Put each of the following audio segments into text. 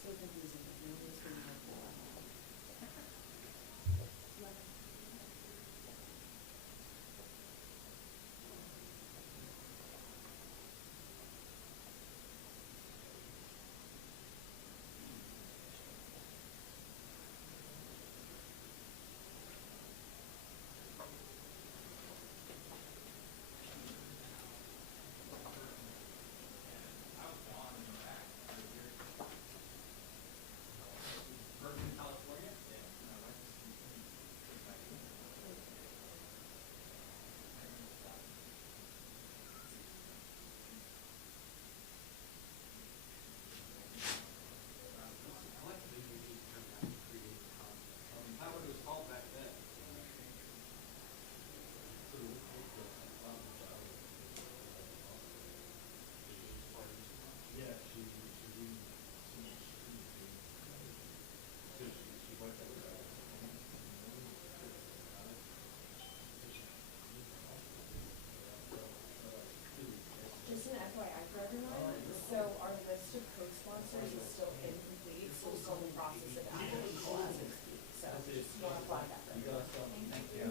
so confusing. No one was being helpful at all. Just an FYI for everyone, so our list of co-sponsors is still incomplete, so we're still in the process of adding people as we speak. So just want to flag that for everyone. Thank you.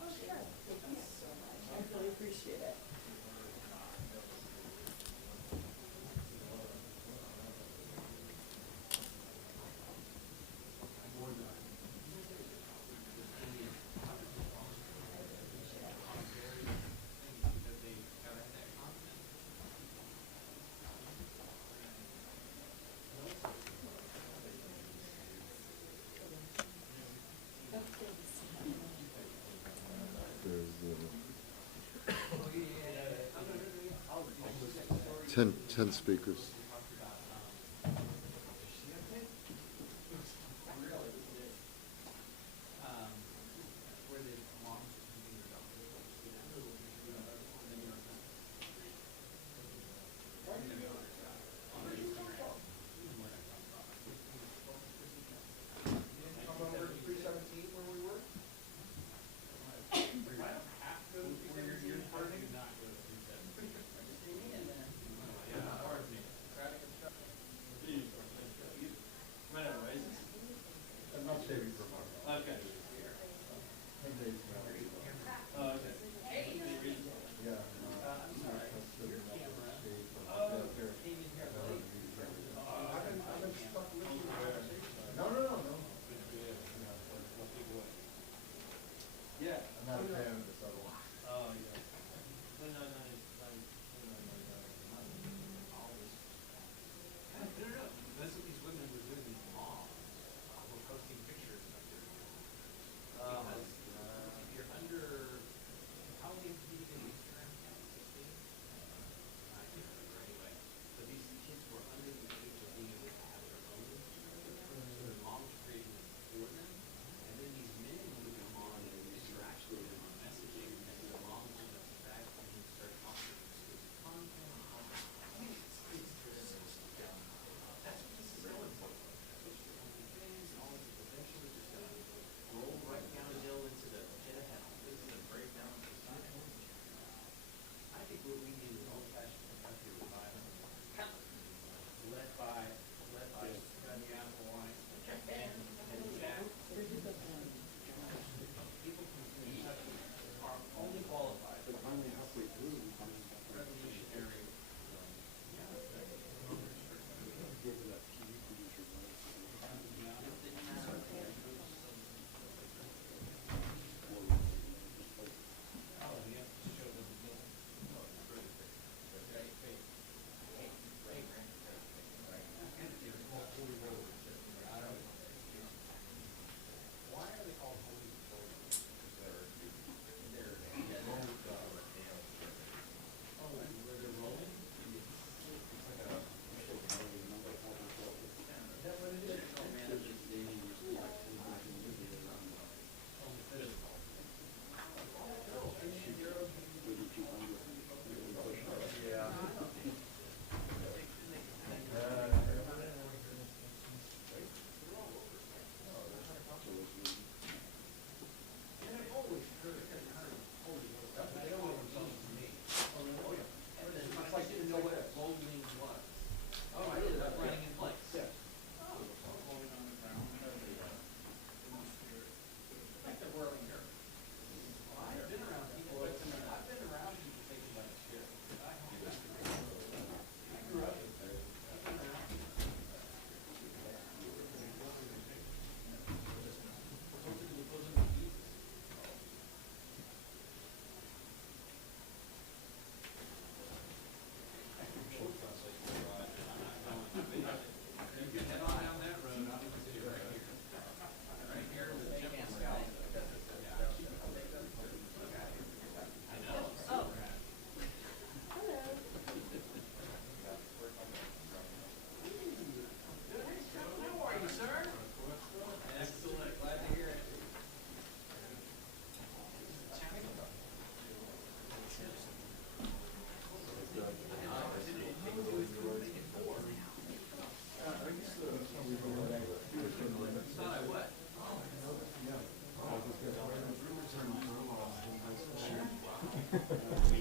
Oh, sure. Thank you so much. I really appreciate it. There's 10 speakers.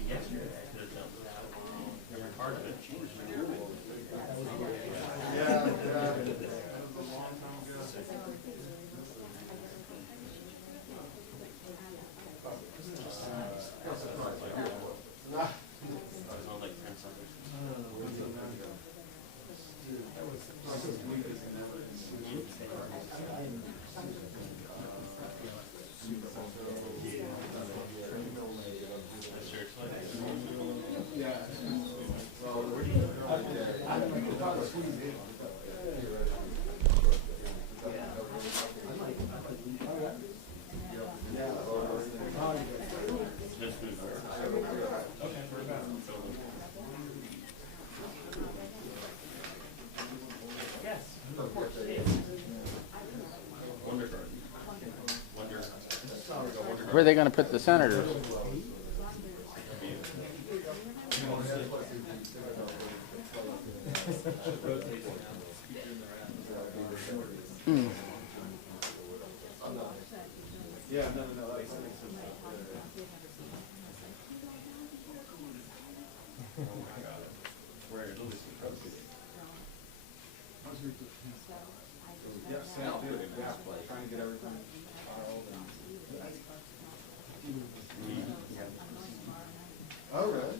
yesterday I could have done every part of it. Where are they going to put the senators? Oh, really?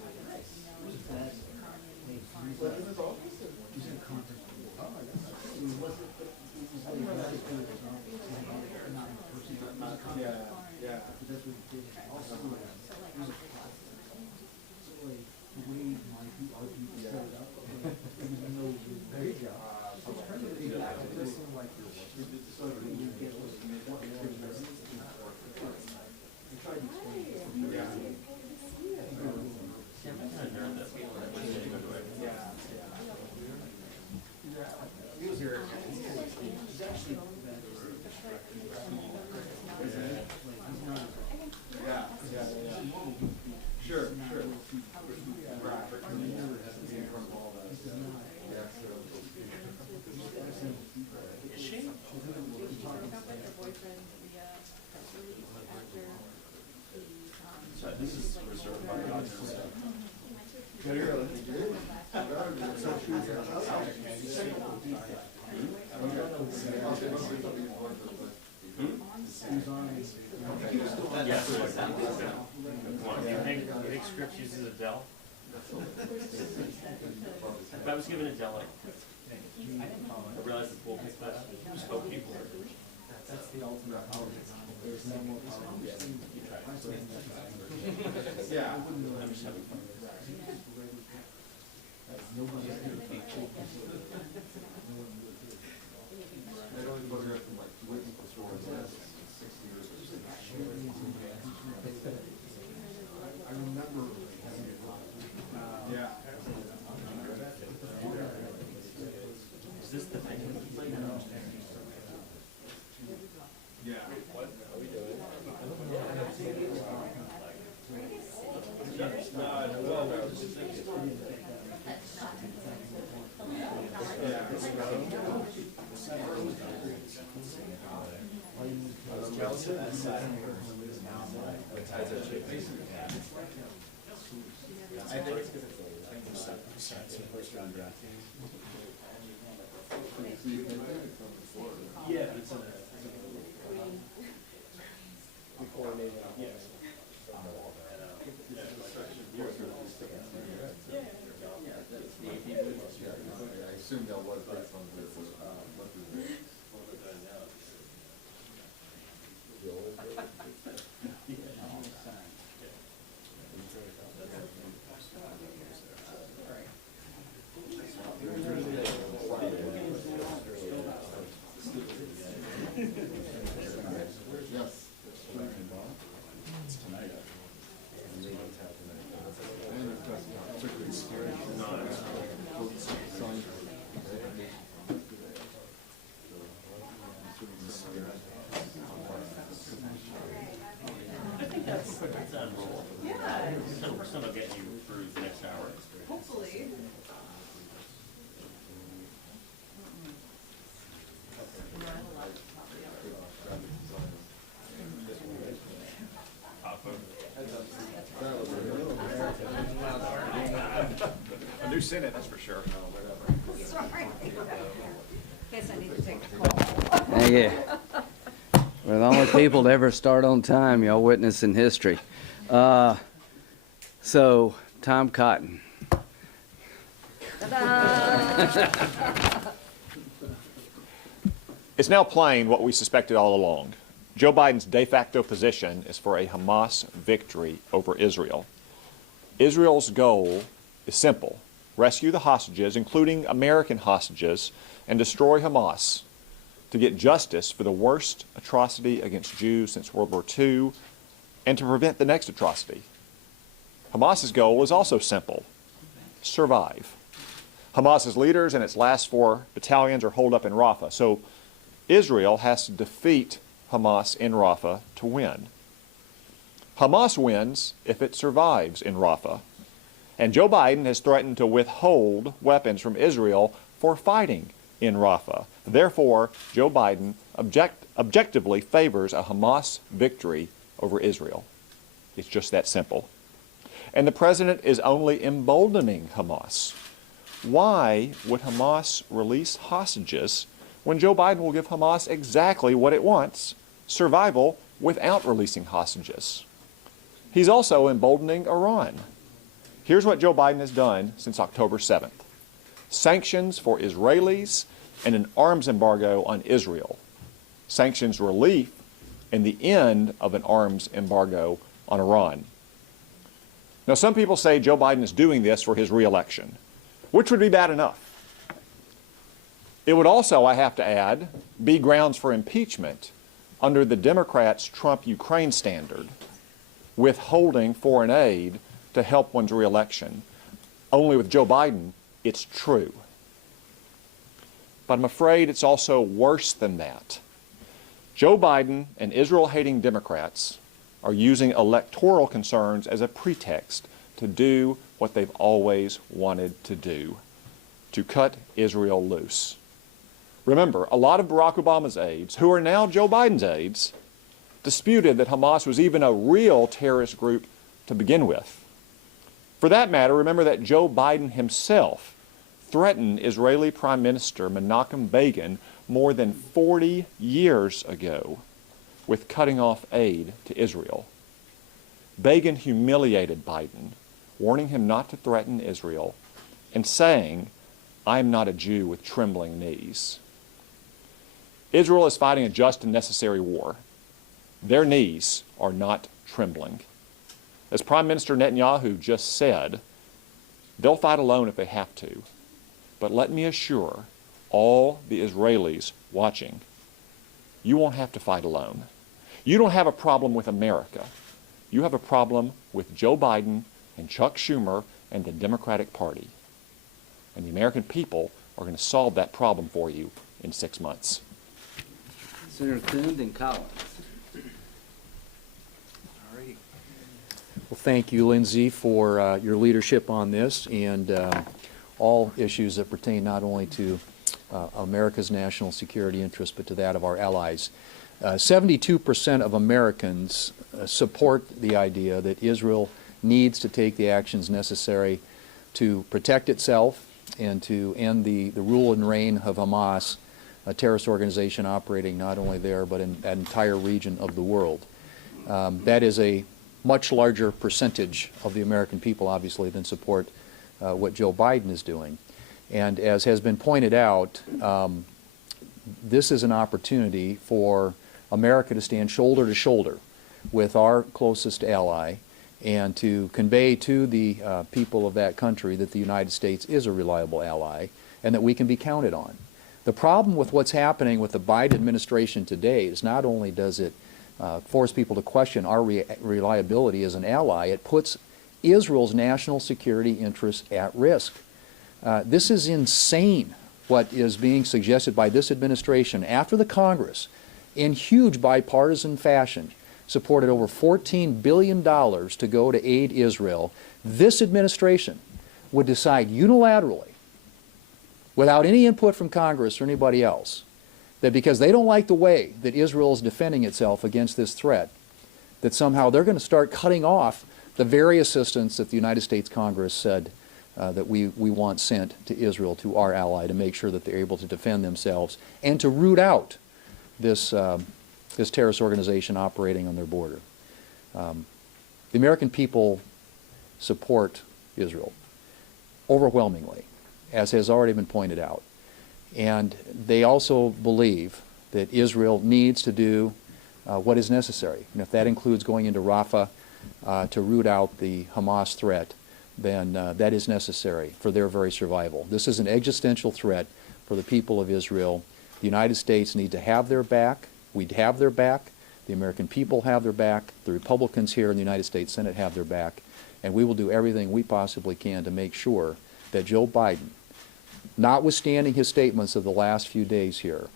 This is reserved by Dodgers. You think Scripps uses Adele? If I was given Adele, I realized the pool picked that up. Spoke people. That's the ultimate power. There's no more power. Yeah. I'm just having fun. Nobody's going to be they don't even go there from like waiting for swords. 60 years or something. I remember having yeah. Is this the thing? Yeah. What are we doing? I think it's because it's first round draft. Yeah, but it's on before maybe. Yes. I assume that was based on what Senate, that's for sure. Sorry. Guess I need to take the call. Yeah. We're the only people to ever start on time, y'all witnessing history. So, Tom Cotton. It's now plain what we suspected all along. Joe Biden's de facto position is for a Hamas victory over Israel. Israel's goal is simple: rescue the hostages, including American hostages, and destroy Hamas to get justice for the worst atrocity against Jews since World War II and to prevent the next atrocity. Hamas's goal is also simple: survive. Hamas's leaders and its last 4 battalions are holed up in Rafah, so Israel has to defeat Hamas in Rafah to win. Hamas wins if it survives in Rafah, and Joe Biden has threatened to withhold weapons from Israel for fighting in Rafah. Therefore, Joe Biden objectively favors a Hamas victory over Israel. It's just that simple. And the president is only emboldening Hamas. Why would Hamas release hostages when Joe Biden will give Hamas exactly what it wants: survival without releasing hostages? He's also emboldening Iran. Here's what Joe Biden has done since October 7th. Sanctions for Israelis and an arms embargo on Israel. Sanctions relief and the end of an arms embargo on Iran. Now, some people say Joe Biden is doing this for his re-election, which would be bad enough. It would also, I have to add, be grounds for impeachment under the Democrats' Trump-Ukraine standard, withholding foreign aid to help one's re-election. Only with Joe Biden, it's true. But I'm afraid it's also worse than that. Joe Biden and Israel-hating Democrats are using electoral concerns as a pretext to do what they've always wanted to do: to cut Israel loose. Remember, a lot of Barack Obama's aides, who are now Joe Biden's aides, disputed that Hamas was even a real terrorist group to begin with. For that matter, remember that Joe Biden himself threatened Israeli Prime Minister Menachem Begin more than 40 years ago with cutting off aid to Israel. Begin humiliated Biden, warning him not to threaten Israel and saying, "I am not a Jew with trembling knees." Israel is fighting a just and necessary war. Their knees are not trembling. As Prime Minister Netanyahu just said, they'll fight alone if they have to. But let me assure all the Israelis watching, you won't have to fight alone. You don't have a problem with America. You have a problem with Joe Biden and Chuck Schumer and the Democratic Party. And the American people are going to solve that problem for you in 6 months. Senator Coon and Collins. Well, thank you, Lindsey, for your leadership on this and all issues that pertain not only to America's national security interests, but to that of our allies. 72% of Americans support the idea that Israel needs to take the actions necessary to protect itself and to end the rule and reign of Hamas, a terrorist organization operating not only there but in that entire region of the world. That is a much larger percentage of the American people, obviously, than support what Joe Biden is doing. And as has been pointed out, this is an opportunity for America to stand shoulder to shoulder with our closest ally and to convey to the people of that country that the United States is a reliable ally and that we can be counted on. The problem with what's happening with the Biden administration today is not only does it force people to question our reliability as an ally, it puts Israel's national security interests at risk. This is insane, what is being suggested by this administration after the Congress, in huge bipartisan fashion, supported over $14 billion to go to aid Israel. This administration would decide unilaterally, without any input from Congress or anybody else, that because they don't like the way that Israel is defending itself against this threat, that somehow they're going to start cutting off the very assistance that the United States Congress said that we want sent to Israel, to our ally, to make sure that they're able to defend themselves and to root out this, this terrorist organization operating on their border. The American people support Israel overwhelmingly, as has already been pointed out. And they also believe that Israel needs to do what is necessary. And if that includes going into Rafah to root out the Hamas threat, then that is necessary for their very survival. This is an existential threat for the people of Israel. The United States need to have their back. We'd have their back. The American people have their back. The Republicans here in the United States Senate have their back. And we will do everything we possibly can to make sure that Joe Biden, notwithstanding his statements of the last few days here,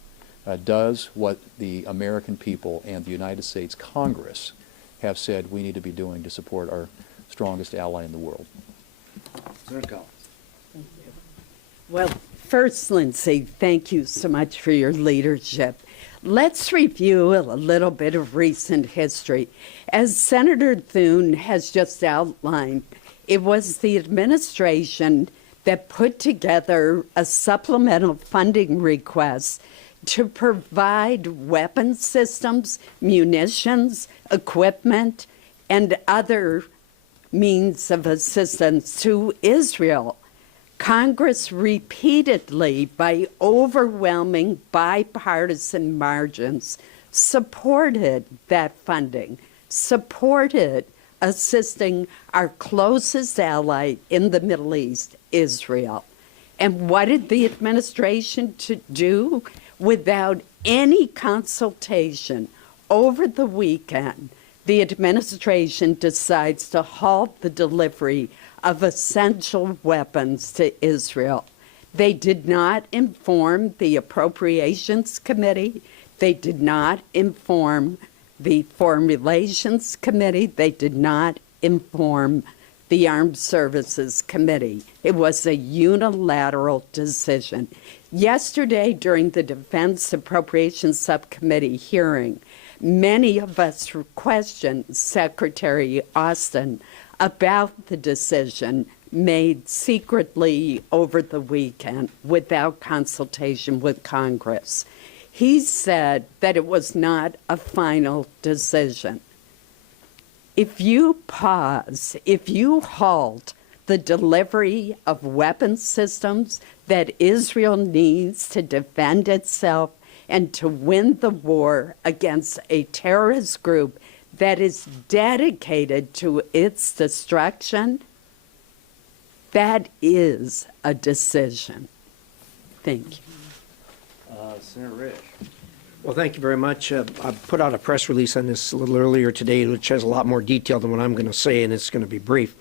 does what the American people and the United States Congress have said we need to be doing to support our strongest ally in the world. Senator Collins. Well, first, Lindsey, thank you so much for your leadership. Let's review a little bit of recent history. As Senator Thune has just outlined, it was the administration that put together a supplemental funding request to provide weapon systems, munitions, equipment, and other means of assistance to Israel. Congress repeatedly, by overwhelming bipartisan margins, supported that funding, supported assisting our closest ally in the Middle East, Israel. And what did the administration do? Without any consultation, over the weekend, the administration decides to halt the delivery of essential weapons to Israel. They did not inform the Appropriations Committee. They did not inform the Foreign Relations Committee. They did not inform the Armed Services Committee. It was a unilateral decision. Yesterday, during the Defense Appropriations Subcommittee hearing, many of us questioned Secretary Austin about the decision made secretly over the weekend without consultation with Congress. He said that it was not a final decision. If you pause, if you halt the delivery of weapon systems that Israel needs to defend itself and to win the war against a terrorist group that is dedicated to its destruction, that is a decision. Thank you. Senator Risch. Well, thank you very much. I put out a press release on this a little earlier today, which has a lot more detail than what I'm going to say, and it's going to be brief.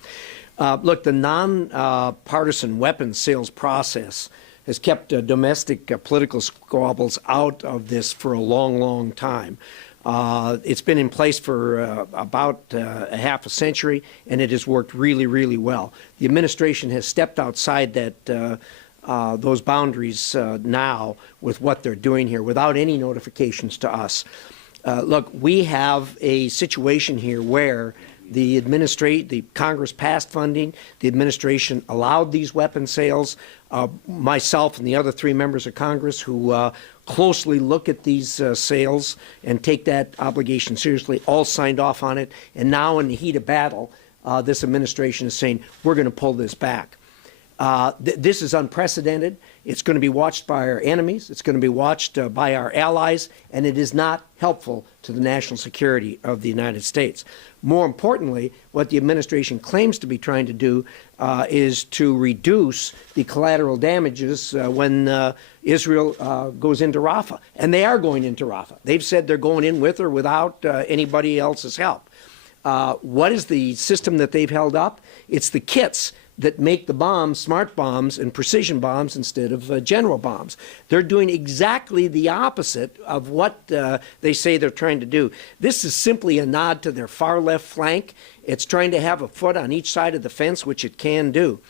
Look, the non-partisan weapons sales process has kept domestic political squabbles out of this for a long, long time. It's been in place for about a half a century, and it has worked really, really well. The administration has stepped outside that those boundaries now with what they're doing here without any notifications to us. Look, we have a situation here where the Congress passed funding, the administration allowed these weapon sales. Myself and the other 3 members of Congress who closely look at these sales and take that obligation seriously all signed off on it. And now in the heat of battle, this administration is saying, we're going to pull this back. This is unprecedented. It's going to be watched by our enemies. It's going to be watched by our allies, and it is not helpful to the national security of the United States. More importantly, what the administration claims to be trying to do is to reduce the collateral damages when Israel goes into Rafah. And they are going into Rafah. They've said they're going in with or without anybody else's help. What is the system that they've held up? It's the kits that make the bombs smart bombs and precision bombs instead of general bombs. They're doing exactly the opposite of what they say they're trying to do. This is simply a nod to their far left flank. It's trying to have a foot on each side of the fence, which it can do.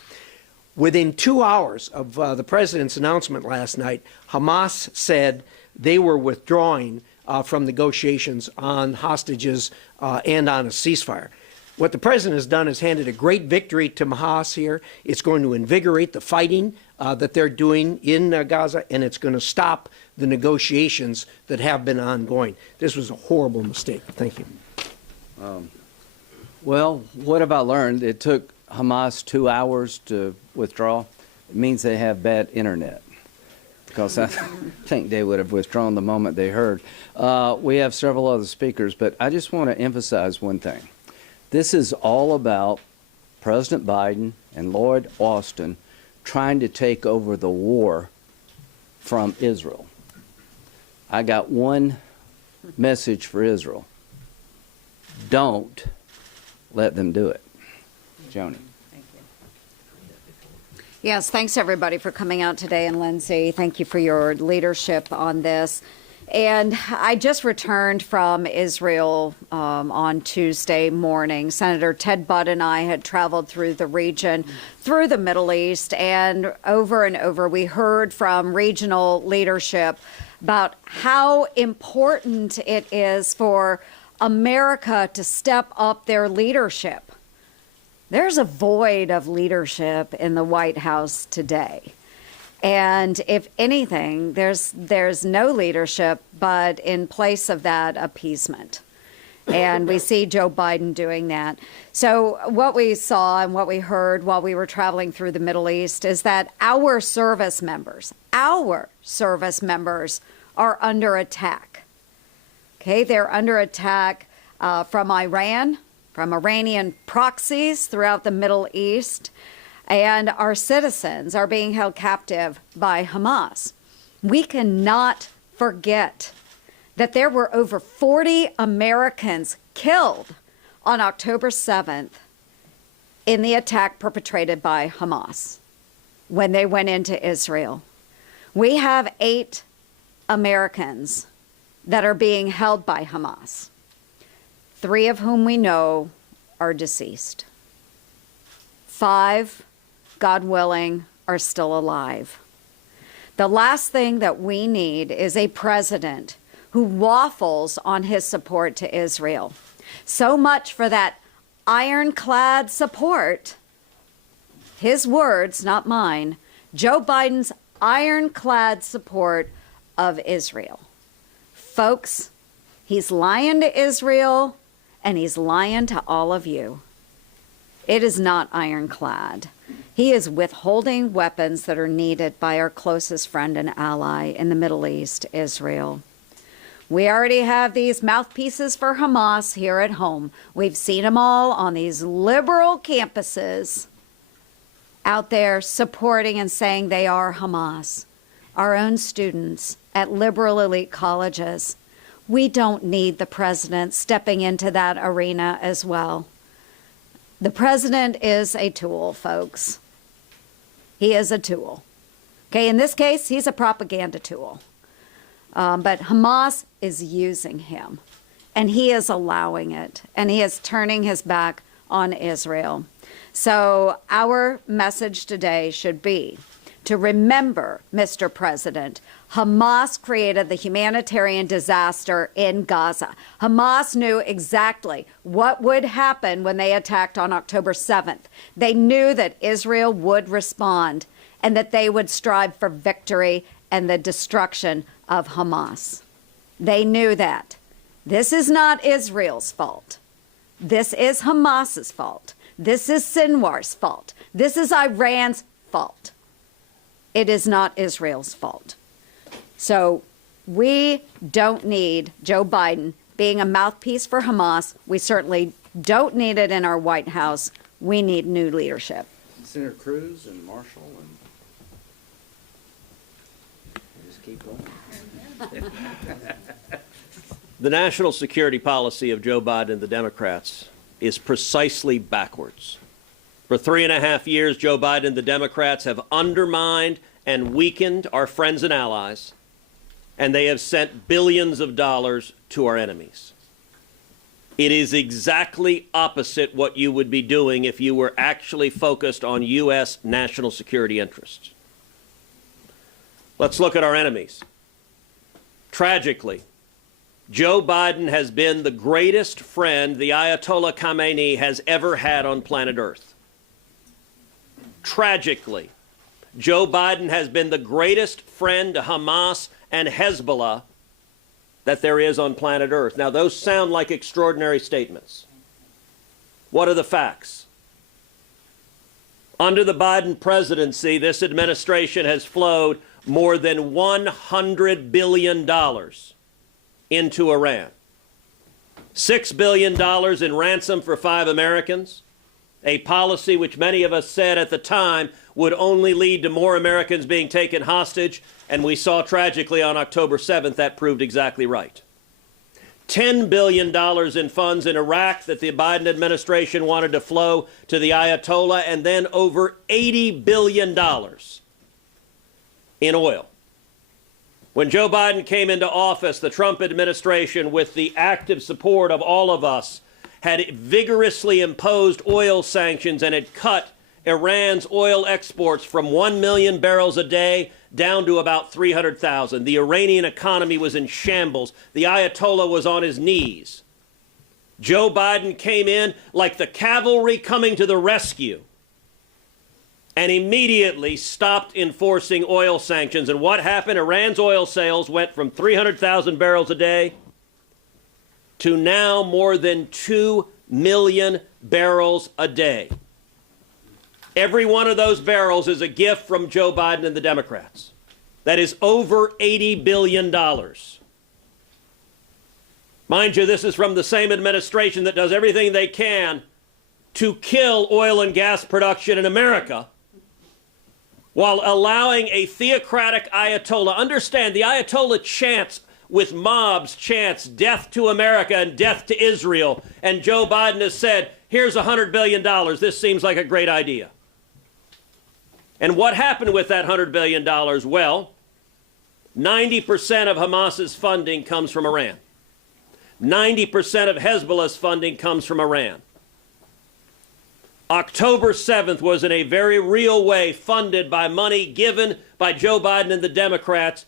Within 2 hours of the president's announcement last night, Hamas said they were withdrawing from negotiations on hostages and on a ceasefire. What the president has done is handed a great victory to Hamas here. It's going to invigorate the fighting that they're doing in Gaza, and it's going to stop the negotiations that have been ongoing. This was a horrible mistake. Thank you. Well, what have I learned? It took Hamas 2 hours to withdraw. It means they have bad internet, because I think they would have withdrawn the moment they heard. We have several other speakers, but I just want to emphasize one thing. This is all about President Biden and Lloyd Austin trying to take over the war from Israel. I got one message for Israel. Don't let them do it. Joni. Yes, thanks everybody for coming out today, and Lindsey, thank you for your leadership on this. And I just returned from Israel on Tuesday morning. Senator Ted Budd and I had traveled through the region, through the Middle East, and over we heard from regional leadership about how important it is for America to step up their leadership. There's a void of leadership in the White House today. And if anything, there's no leadership, but in place of that, appeasement. And we see Joe Biden doing that. So what we saw and what we heard while we were traveling through the Middle East is that our service members are under attack. Okay, they're under attack from Iran, from Iranian proxies throughout the Middle East, and our citizens are being held captive by Hamas. We cannot forget that there were over 40 Americans killed on October 7th in the attack perpetrated by Hamas when they went into Israel. We have 8 Americans that are being held by Hamas, 3 of whom we know are deceased. 5, God willing, are still alive. The last thing that we need is a president who waffles on his support to Israel. So much for that ironclad support. His words, not mine. Joe Biden's ironclad support of Israel. Folks, he's lying to Israel, and he's lying to all of you. It is not ironclad. He is withholding weapons that are needed by our closest friend and ally in the Middle East, Israel. We already have these mouthpieces for Hamas here at home. We've seen them all on these liberal campuses out there supporting and saying they are Hamas. Our own students at liberal elite colleges. We don't need the president stepping into that arena as well. The president is a tool, folks. He is a tool. Okay, in this case, he's a propaganda tool. But Hamas is using him, and he is allowing it, and he is turning his back on Israel. So our message today should be to remember, Mr. President, Hamas created the humanitarian disaster in Gaza. Hamas knew exactly what would happen when they attacked on October 7th. They knew that Israel would respond and that they would strive for victory and the destruction of Hamas. They knew that. This is not Israel's fault. This is Hamas's fault. This is Sinwar's fault. This is Iran's fault. It is not Israel's fault. So we don't need Joe Biden being a mouthpiece for Hamas. We certainly don't need it in our White House. We need new leadership. Senator Cruz and Marshall, and just keep going. The national security policy of Joe Biden and the Democrats is precisely backwards. For 3.5 years, Joe Biden and the Democrats have undermined and weakened our friends and allies, and they have sent billions of dollars to our enemies. It is exactly opposite what you would be doing if you were actually focused on U.S. national security interests. Let's look at our enemies. Tragically, Joe Biden has been the greatest friend the Ayatollah Khamenei has ever had on planet Earth. Tragically, Joe Biden has been the greatest friend to Hamas and Hezbollah that there is on planet Earth. Now, those sound like extraordinary statements. What are the facts? Under the Biden presidency, this administration has flowed more than $100 billion into Iran. $6 billion in ransom for 5 Americans, a policy which many of us said at the time would only lead to more Americans being taken hostage, and we saw tragically on October 7th that proved exactly right. $10 billion in funds in Iraq that the Biden administration wanted to flow to the Ayatollah, and then over $80 billion in oil. When Joe Biden came into office, the Trump administration, with the active support of all of us, had vigorously imposed oil sanctions and had cut Iran's oil exports from 1 million barrels a day down to about 300,000. The Iranian economy was in shambles. The Ayatollah was on his knees. Joe Biden came in like the cavalry coming to the rescue and immediately stopped enforcing oil sanctions. And what happened? Iran's oil sales went from 300,000 barrels a day to now more than 2 million barrels a day. Every one of those barrels is a gift from Joe Biden and the Democrats. That is over $80 billion. Mind you, this is from the same administration that does everything they can to kill oil and gas production in America while allowing a theocratic Ayatollah. Understand, the Ayatollah chants with mobs, chants death to America and death to Israel. And Joe Biden has said, here's $100 billion. This seems like a great idea. And what happened with that $100 billion? Well, 90% of Hamas's funding comes from Iran. 90% of Hezbollah's funding comes from Iran. October 7th was in a very real way funded by money given by Joe Biden and the Democrats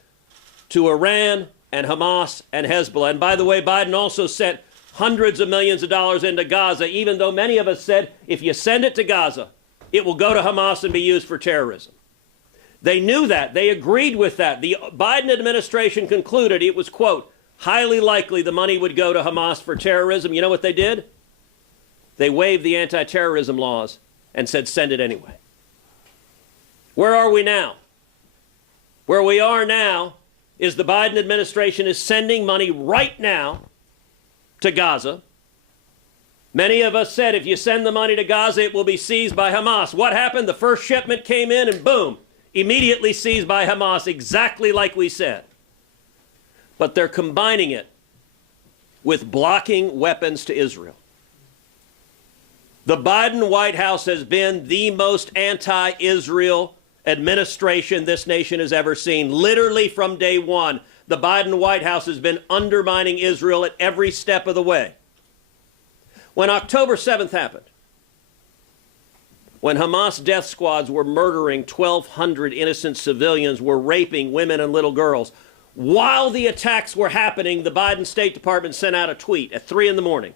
to Iran and Hamas and Hezbollah. And by the way, Biden also sent hundreds of millions of dollars into Gaza, even though many of us said, if you send it to Gaza, it will go to Hamas and be used for terrorism. They knew that. They agreed with that. The Biden administration concluded it was, quote, highly likely the money would go to Hamas for terrorism. You know what they did? They waived the anti-terrorism laws and said, send it anyway. Where are we now? Where we are now is the Biden administration is sending money right now to Gaza. Many of us said if you send the money to Gaza, it will be seized by Hamas. What happened? The first shipment came in and boom, immediately seized by Hamas, exactly like we said. But they're combining it with blocking weapons to Israel. The Biden White House has been the most anti-Israel administration this nation has ever seen. Literally from day one, the Biden White House has been undermining Israel at every step of the way. When October 7th happened, when Hamas death squads were murdering 1,200 innocent civilians, were raping women and little girls, while the attacks were happening, the Biden State Department sent out a tweet at 3 in the morning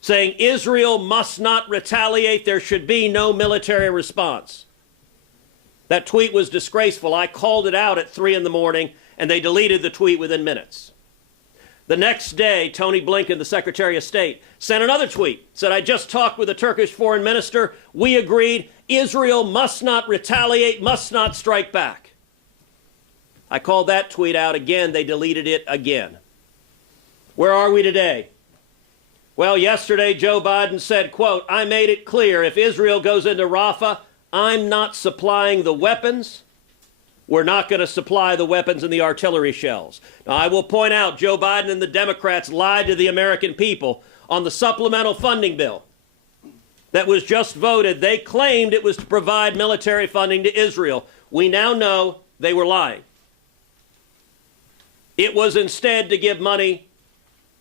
saying Israel must not retaliate. There should be no military response. That tweet was disgraceful. I called it out at 3 in the morning, and they deleted the tweet within minutes. The next day, Tony Blinken, the Secretary of State, sent another tweet, said, I just talked with the Turkish foreign minister. We agreed Israel must not retaliate, must not strike back. I called that tweet out again. They deleted it again. Where are we today? Well, yesterday, Joe Biden said, quote, I made it clear if Israel goes into Rafah, I'm not supplying the weapons. We're not going to supply the weapons and the artillery shells. Now, I will point out Joe Biden and the Democrats lied to the American people on the supplemental funding bill that was just voted. They claimed it was to provide military funding to Israel. We now know they were lying. It was instead to give money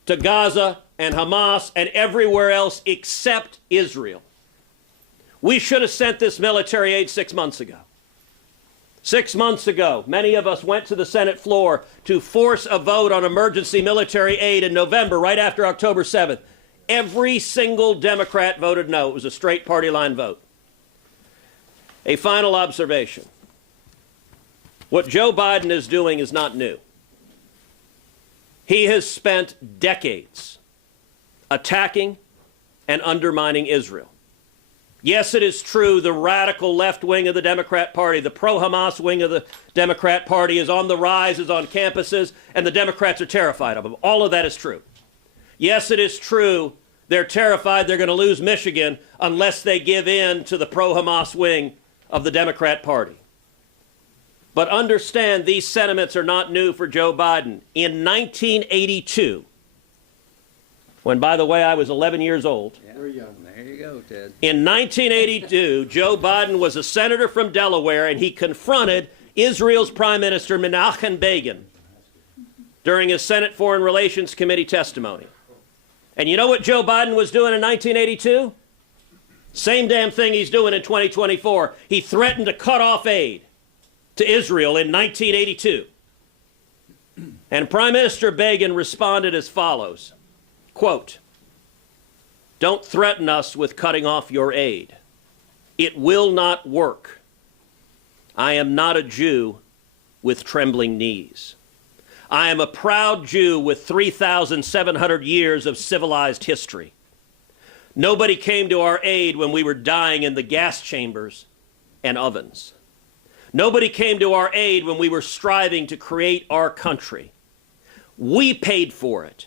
to Gaza and Hamas and everywhere else except Israel. We should have sent this military aid 6 months ago. 6 months ago, many of us went to the Senate floor to force a vote on emergency military aid in November, right after October 7th. Every single Democrat voted no. It was a straight party line vote. A final observation. What Joe Biden is doing is not new. He has spent decades attacking and undermining Israel. Yes, it is true the radical left wing of the Democrat Party, the pro-Hamas wing of the Democrat Party is on the rise, is on campuses, and the Democrats are terrified of them. All of that is true. Yes, it is true they're terrified they're going to lose Michigan unless they give in to the pro-Hamas wing of the Democrat Party. But understand, these sentiments are not new for Joe Biden. In 1982, when, by the way, I was 11 years old. Yeah, we're young. There you go, Ted. In 1982, Joe Biden was a senator from Delaware, and he confronted Israel's Prime Minister Menachem Begin during his Senate Foreign Relations Committee testimony. And you know what Joe Biden was doing in 1982? Same damn thing he's doing in 2024. He threatened to cut off aid to Israel in 1982. And Prime Minister Begin responded as follows, quote, "Don't threaten us with cutting off your aid. It will not work. I am not a Jew with trembling knees. I am a proud Jew with 3,700 years of civilized history. Nobody came to our aid when we were dying in the gas chambers and ovens. Nobody came to our aid when we were striving to create our country. We paid for it.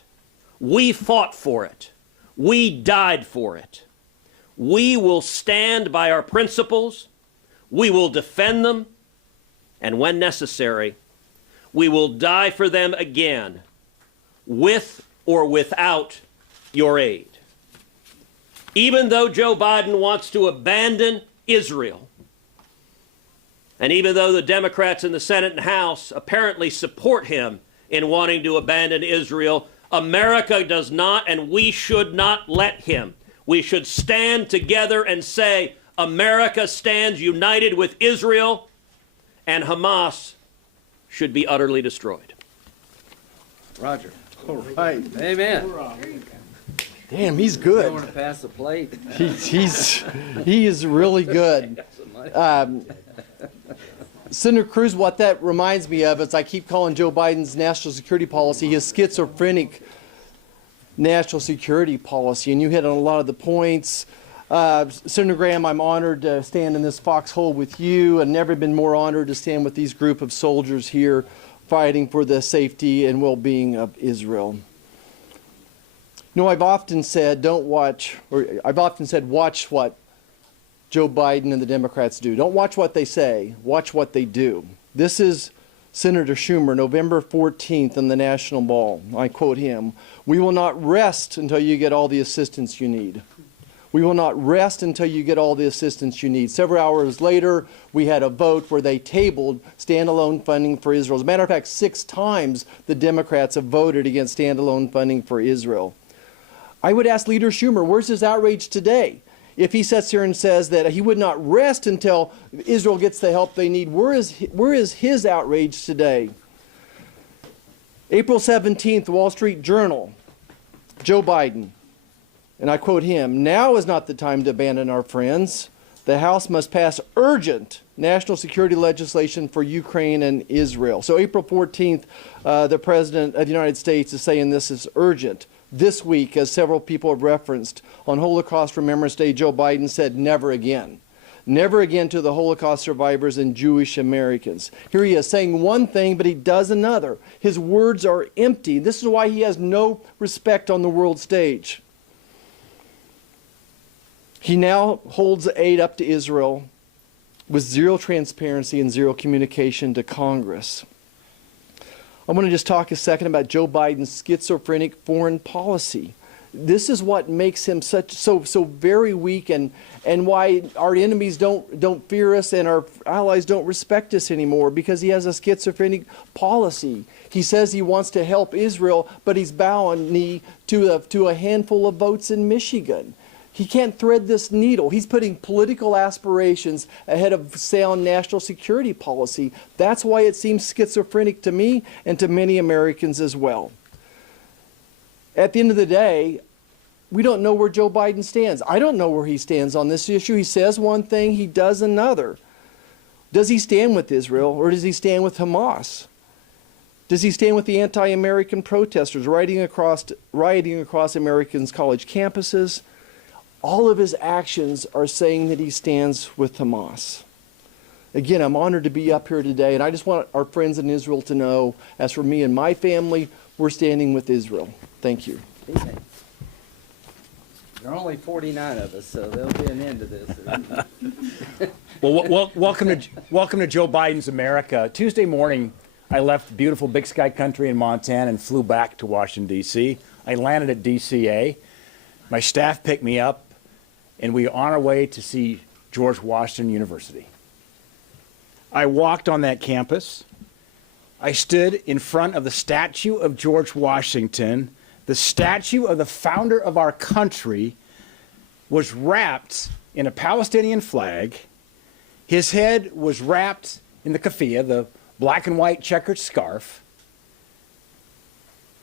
We fought for it. We died for it. We will stand by our principles. We will defend them. And when necessary, we will die for them again, with or without your aid." Even though Joe Biden wants to abandon Israel, and even though the Democrats in the Senate and House apparently support him in wanting to abandon Israel, America does not, and we should not let him. We should stand together and say, America stands united with Israel, and Hamas should be utterly destroyed. Roger. All right. Amen. Damn, he's I good. want to pass the plate. He is really good. Senator Cruz, what that reminds me of is I keep calling Joe Biden's national security policy his schizophrenic national security policy, and you hit on a lot of the points. Senator Graham, I'm honored to stand in this foxhole with you, and never been more honored to stand with these group of soldiers here fighting for the safety and well-being of Israel. You know, I've often said watch what Joe Biden and the Democrats do. Don't watch what they say, watch what they do. This is Senator Schumer, November 14th in the National Mall. I quote him, "We will not rest until you get all the assistance you need. We will not rest until you get all the assistance you need." Several hours later, we had a vote where they tabled standalone funding for Israel. As a matter of fact, 6 times the Democrats have voted against standalone funding for Israel. I would ask Leader Schumer, where's his outrage today? If he sits here and says that he would not rest until Israel gets the help they need, where is his outrage today? April 17th, Wall Street Journal, Joe Biden. And I quote him, "Now is not the time to abandon our friends. The House must pass urgent national security legislation for Ukraine and Israel." So April 14th, the President of the United States is saying this is urgent. This week, as several people have referenced, on Holocaust Remembrance Day, Joe Biden said, "Never again. Never again to the Holocaust survivors and Jewish Americans." Here he is saying one thing, but he does another. His words are empty. This is why he has no respect on the world stage. He now holds aid up to Israel with zero transparency and zero communication to Congress. I want to just talk a second about Joe Biden's schizophrenic foreign policy. This is what makes him so very weak, and why our enemies don't fear us and our allies don't respect us anymore, because he has a schizophrenic policy. He says he wants to help Israel, but he's bowing knee to a handful of votes in Michigan. He can't thread this needle. He's putting political aspirations ahead of sound national security policy. That's why it seems schizophrenic to me and to many Americans as well. At the end of the day, we don't know where Joe Biden stands. I don't know where he stands on this issue. He says one thing, he does another. Does he stand with Israel or does he stand with Hamas? Does he stand with the anti-American protesters rioting across Americans' college campuses? All of his actions are saying that he stands with Hamas. Again, I'm honored to be up here today, and I just want our friends in Israel to know, as for me and my family, we're standing with Israel. Thank you. There are only 49 of us, so there'll be an end to this. Well, welcome to Joe Biden's America. Tuesday morning, I left beautiful Big Sky country in Montana and flew back to Washington, D.C. I landed at DCA. My staff picked me up, and we were on our way to see George Washington University. I walked on that campus. I stood in front of the statue of George Washington. The statue of the founder of our country was wrapped in a Palestinian flag. His head was wrapped in the keffiyeh, the black and white checkered scarf,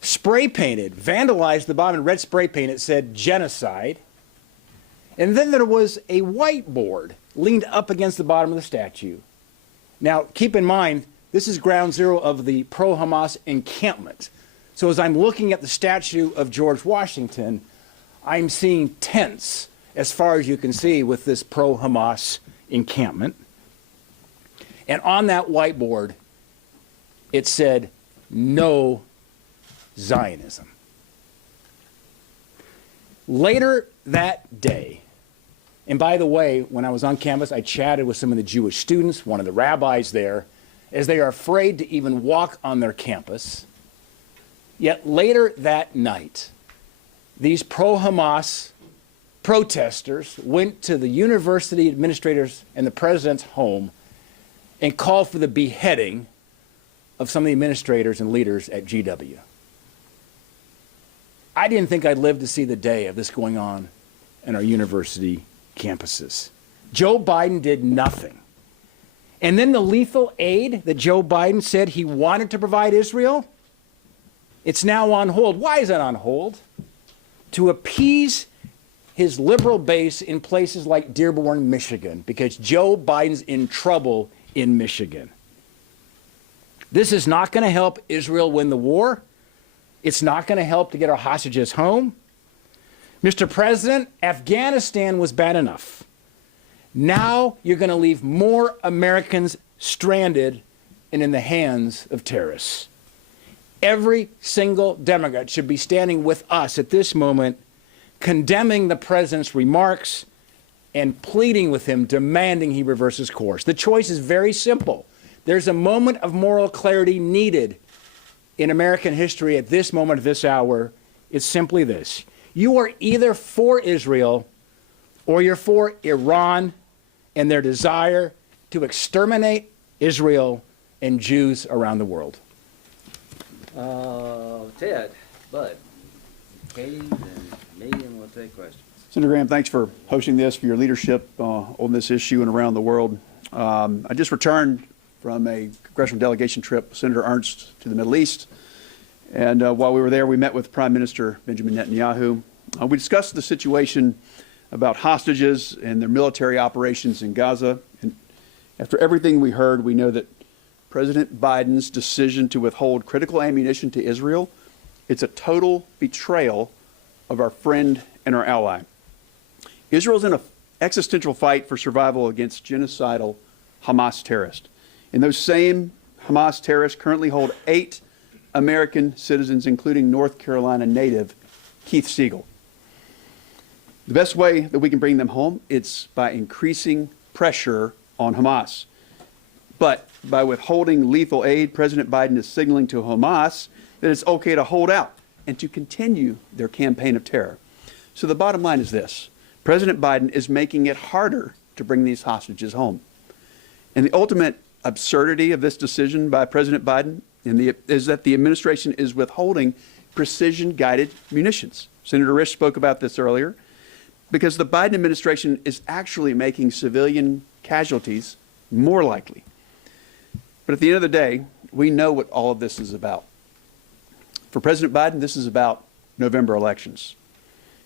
spray painted, vandalized the bottom in red spray paint. It said genocide. And then there was a whiteboard leaned up against the bottom of the statue. Now, keep in mind, this is ground zero of the pro-Hamas encampment. So as I'm looking at the statue of George Washington, I'm seeing tents as far as you can see with this pro-Hamas encampment. And on that whiteboard, it said, "No Zionism." Later that day, and by the way, when I was on campus, I chatted with some of the Jewish students, one of the rabbis there, as they are afraid to even walk on their campus. Yet later that night, these pro-Hamas protesters went to the university administrators and the president's home and called for the beheading of some of the administrators and leaders at GW. I didn't think I'd live to see the day of this going on in our university campuses. Joe Biden did nothing. And then the lethal aid that Joe Biden said he wanted to provide Israel, it's now on hold. Why is it on hold? To appease his liberal base in places like Dearborn, Michigan, because Joe Biden's in trouble in Michigan. This is not going to help Israel win the war. It's not going to help to get our hostages home. Mr. President, Afghanistan was bad enough. Now you're going to leave more Americans stranded and in the hands of terrorists. Every single Democrat should be standing with us at this moment, condemning the president's remarks and pleading with him, demanding he reverse his course. The choice is very simple. There's a moment of moral clarity needed in American history at this moment, at this hour. It's simply this. You are either for Israel or you're for Iran and their desire to exterminate Israel and Jews around the world. Ted, Bud, Katie, and me, and we'll take questions. Senator Graham, thanks for hosting this, for your leadership on this issue and around the world. I just returned from a congressional delegation trip with Senator Ernst to the Middle East. And while we were there, we met with Prime Minister Benjamin Netanyahu. We discussed the situation about hostages and their military operations in Gaza. And after everything we heard, we know that President Biden's decision to withhold critical ammunition to Israel, it's a total betrayal of our friend and our ally. Israel's in an existential fight for survival against genocidal Hamas terrorists. And those same Hamas terrorists currently hold 8 American citizens, including North Carolina native Keith Siegel. The best way that we can bring them home, it's by increasing pressure on Hamas. But by withholding lethal aid, President Biden is signaling to Hamas that it's okay to hold out and to continue their campaign of terror. So the bottom line is this. President Biden is making it harder to bring these hostages home. And the ultimate absurdity of this decision by President Biden is that the administration is withholding precision-guided munitions. Senator Risch spoke about this earlier. because the Biden administration is actually making civilian casualties more likely. But at the end of the day, we know what all of this is about. For President Biden, this is about November elections.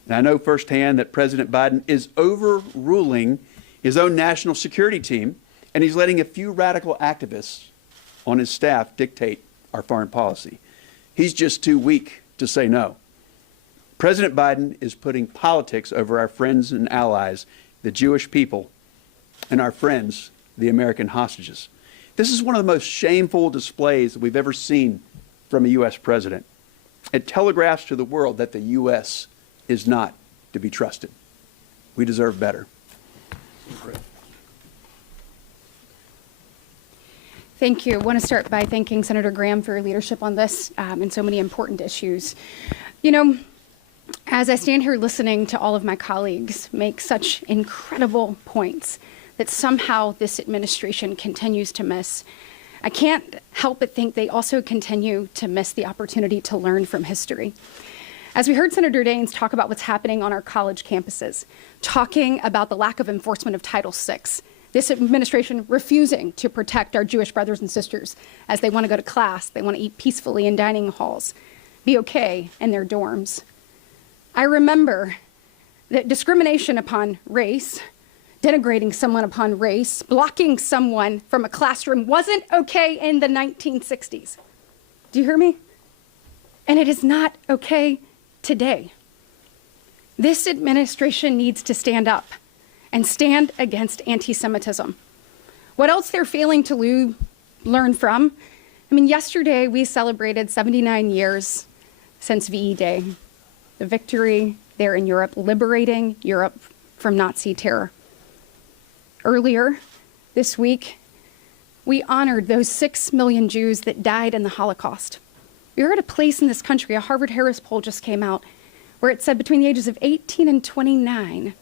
And I know firsthand that President Biden is overruling his own national security team, and he's letting a few radical activists on his staff dictate our foreign policy. He's just too weak to say no. President Biden is putting politics over our friends and allies, the Jewish people, and our friends, the American hostages. This is one of the most shameful displays that we've ever seen from a U.S. president. It telegraphs to the world that the U.S. is not to be trusted. We deserve better. Thank you. I want to start by thanking Senator Graham for your leadership on this and so many important issues. You know, as I stand here listening to all of my colleagues make such incredible points that somehow this administration continues to miss, I can't help but think they also continue to miss the opportunity to learn from history. As we heard Senator Daines talk about what's happening on our college campuses, talking about the lack of enforcement of Title VI, this administration refusing to protect our Jewish brothers and sisters as they want to go to class, they want to eat peacefully in dining halls, be okay in their dorms. I remember that discrimination upon race, denigrating someone upon race, blocking someone from a classroom wasn't okay in the 1960s. Do you hear me? And it is not okay today. This administration needs to stand up and stand against anti-Semitism. What else they're failing to learn from? I mean, yesterday we celebrated 79 years since VE Day, the victory there in Europe, liberating Europe from Nazi terror. Earlier this week, we honored those 6 million Jews that died in the Holocaust. We are at a place in this country, a Harvard-Harris poll just came out, where it said between the ages of 18 and 29,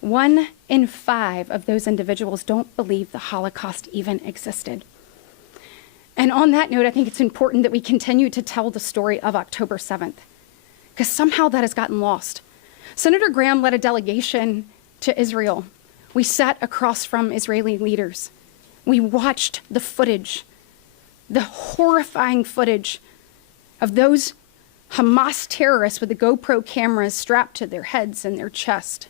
1 in 5 of those individuals don't believe the Holocaust even existed. And on that note, I think it's important that we continue to tell the story of October 7th, because somehow that has gotten lost. Senator Graham led a delegation to Israel. We sat across from Israeli leaders. We watched the footage, the horrifying footage of those Hamas terrorists with the GoPro cameras strapped to their heads and their chest.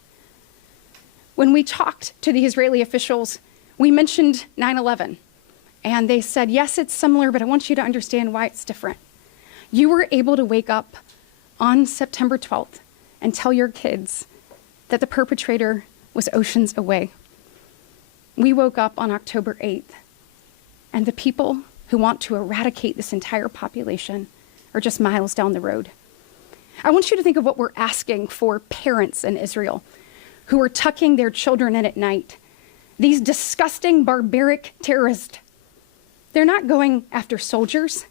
When we talked to the Israeli officials, we mentioned 9/11, and they said, yes, it's similar, but I want you to understand why it's different. You were able to wake up on September 12th and tell your kids that the perpetrator was oceans away. We woke up on October 8th, and the people who want to eradicate this entire population are just miles down the road. I want you to think of what we're asking for parents in Israel who are tucking their children in at night. These disgusting, barbaric terrorists, they're not going after soldiers.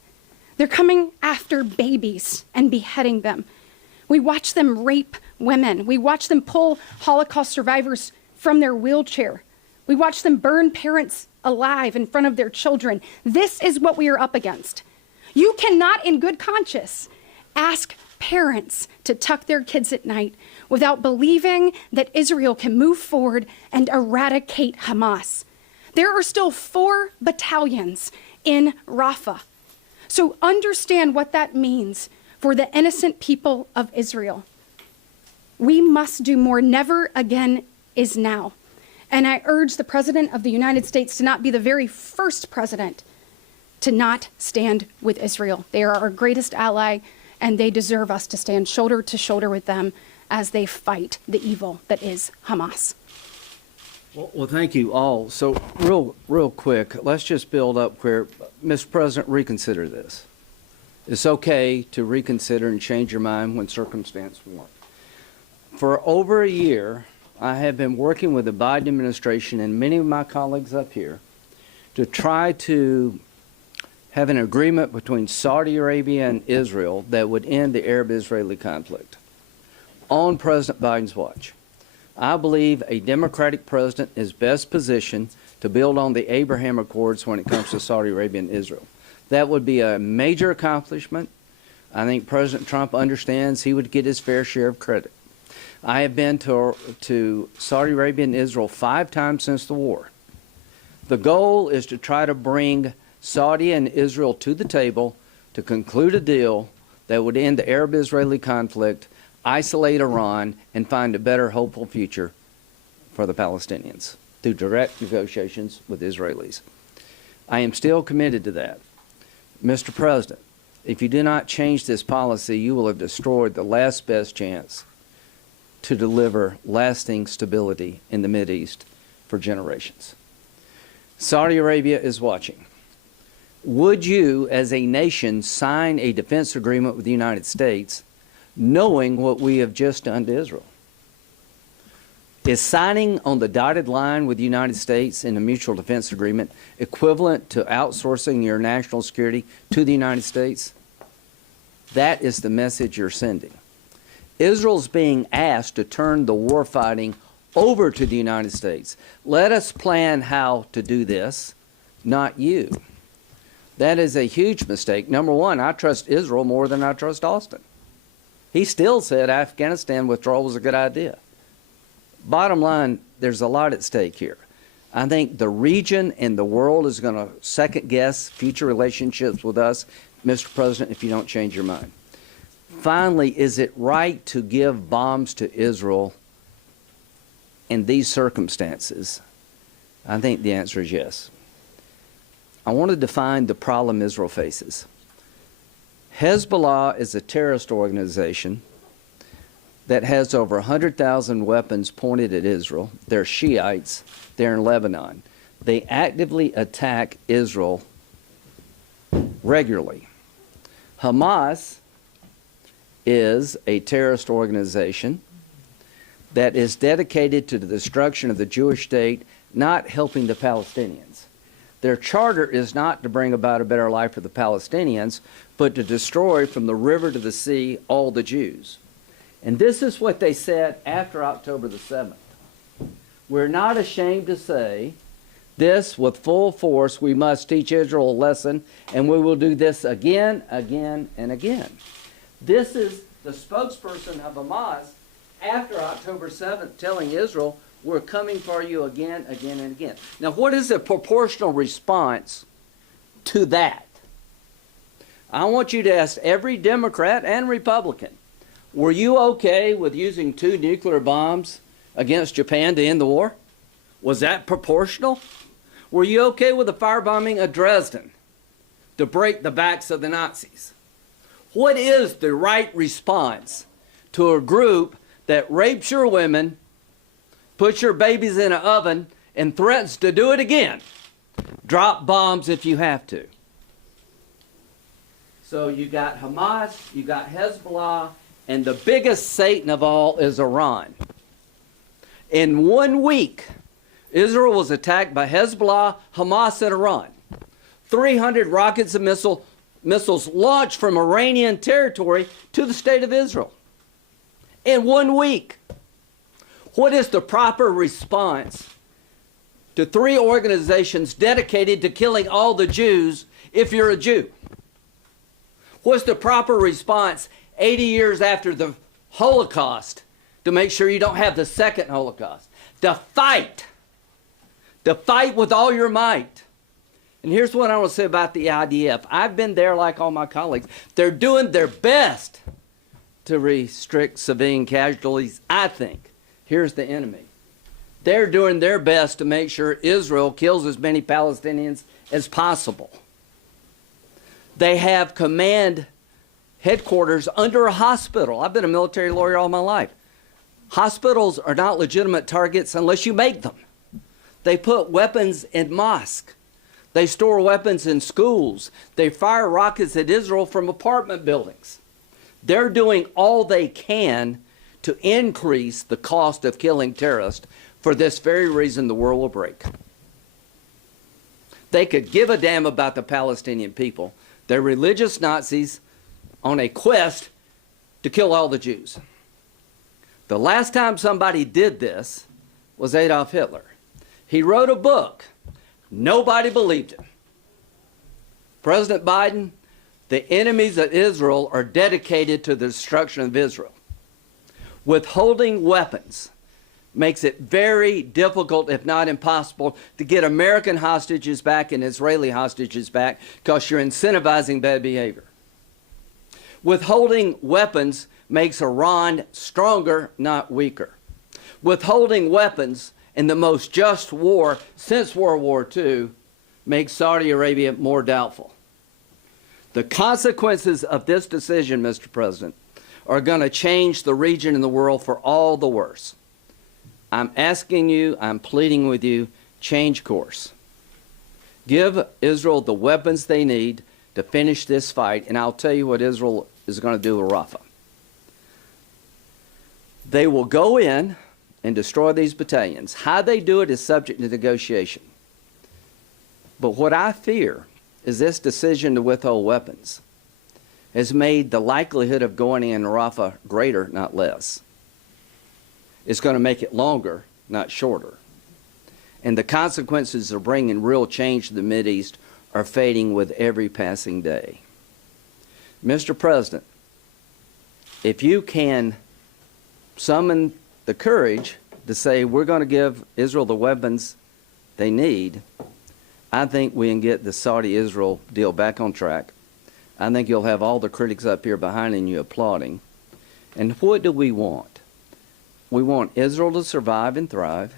They're coming after babies and beheading them. We watch them rape women. We watch them pull Holocaust survivors from their wheelchair. We watch them burn parents alive in front of their children. This is what we are up against. You cannot, in good conscience, ask parents to tuck their kids at night without believing that Israel can move forward and eradicate Hamas. There are still 4 battalions in Rafah. So understand what that means for the innocent people of Israel. We must do more. Never again is now. And I urge the President of the United States to not be the very first president to not stand with Israel. They are our greatest ally, and they deserve us to stand shoulder to shoulder with them as they fight the evil that is Hamas. Well, thank you all. So real quick, let's just build up where, Mr. President, reconsider this. It's okay to reconsider and change your mind when circumstance warrant. For over a year, I have been working with the Biden administration and many of my colleagues up here to try to have an agreement between Saudi Arabia and Israel that would end the Arab-Israeli conflict on President Biden's watch. I believe a Democratic president is best positioned to build on the Abraham Accords when it comes to Saudi Arabia and Israel. That would be a major accomplishment. I think President Trump understands he would get his fair share of credit. I have been to Saudi Arabia and Israel 5 times since the war. The goal is to try to bring Saudi and Israel to the table to conclude a deal that would end the Arab-Israeli conflict, isolate Iran, and find a better, hopeful future for the Palestinians through direct negotiations with Israelis. I am still committed to that. Mr. President, if you do not change this policy, you will have destroyed the last best chance to deliver lasting stability in the Mideast for generations. Saudi Arabia is watching. Would you, as a nation, sign a defense agreement with the United States knowing what we have just done to Israel? Is signing on the dotted line with the United States in a mutual defense agreement equivalent to outsourcing your national security to the United States? That is the message you're sending. Israel's being asked to turn the war fighting over to the United States. Let us plan how to do this, not you. That is a huge mistake. Number one, I trust Israel more than I trust Austin. He still said Afghanistan withdrawal was a good idea. Bottom line, there's a lot at stake here. I think the region and the world is going to second guess future relationships with us, Mr. President, if you don't change your mind. Finally, is it right to give bombs to Israel in these circumstances? I think the answer is yes. I want to define the problem Israel faces. Hezbollah is a terrorist organization that has over 100,000 weapons pointed at Israel. They're Shiites. They're in Lebanon. They actively attack Israel regularly. Hamas is a terrorist organization that is dedicated to the destruction of the Jewish state, not helping the Palestinians. Their charter is not to bring about a better life for the Palestinians, but to destroy from the river to the sea all the Jews. And this is what they said after October the 7th. We're not ashamed to say this with full force. We must teach Israel a lesson, and we will do this again, again, and again. This is the spokesperson of Hamas after October 7th telling Israel, we're coming for you again, again, and again. Now, what is the proportional response to that? I want you to ask every Democrat and Republican, were you okay with using 2 nuclear bombs against Japan to end the war? Was that proportional? Were you okay with the firebombing of Dresden to break the backs of the Nazis? What is the right response to a group that rapes your women, puts your babies in an oven, and threatens to do it again? Drop bombs if you have to. So you got Hamas, you got Hezbollah, and the biggest Satan of all is Iran. In 1 week, Israel was attacked by Hezbollah, Hamas, and Iran. 300 rockets and missiles launched from Iranian territory to the state of Israel. In 1 week. What is the proper response to 3 organizations dedicated to killing all the Jews if you're a Jew? What's the proper response 80 years after the Holocaust to make sure you don't have the second Holocaust? To fight with all your might. And here's what I want to say about the IDF. I've been there like all my colleagues. They're doing their best to restrict civilian casualties, I think. Here's the enemy. They're doing their best to make sure Israel kills as many Palestinians as possible. They have command headquarters under a hospital. I've been a military lawyer all my life. Hospitals are not legitimate targets unless you make them. They put weapons in mosques. They store weapons in schools. They fire rockets at Israel from apartment buildings. They're doing all they can to increase the cost of killing terrorists. For this very reason, the world will break. They could give a damn about the Palestinian people. They're religious Nazis on a quest to kill all the Jews. The last time somebody did this was Adolf Hitler. He wrote a book. Nobody believed him. President Biden, the enemies of Israel are dedicated to the destruction of Israel. Withholding weapons makes it very difficult, if not impossible, to get American hostages back and Israeli hostages back because you're incentivizing bad behavior. Withholding weapons makes Iran stronger, not weaker. Withholding weapons in the most just war since World War II makes Saudi Arabia more doubtful. The consequences of this decision, Mr. President, are going to change the region and the world for all the worse. I'm asking you, I'm pleading with you, change course. Give Israel the weapons they need to finish this fight, and I'll tell you what Israel is going to do with Rafah. They will go in and destroy these battalions. How they do it is subject to negotiation. But what I fear is this decision to withhold weapons has made the likelihood of going in Rafah greater, not less. It's going to make it longer, not shorter. And the consequences of bringing real change to the Mideast are fading with every passing day. Mr. President, if you can summon the courage to say we're going to give Israel the weapons they need, I think we can get the Saudi-Israel deal back on track. I think you'll have all the critics up here behind you applauding. And what do we want? We want Israel to survive and thrive.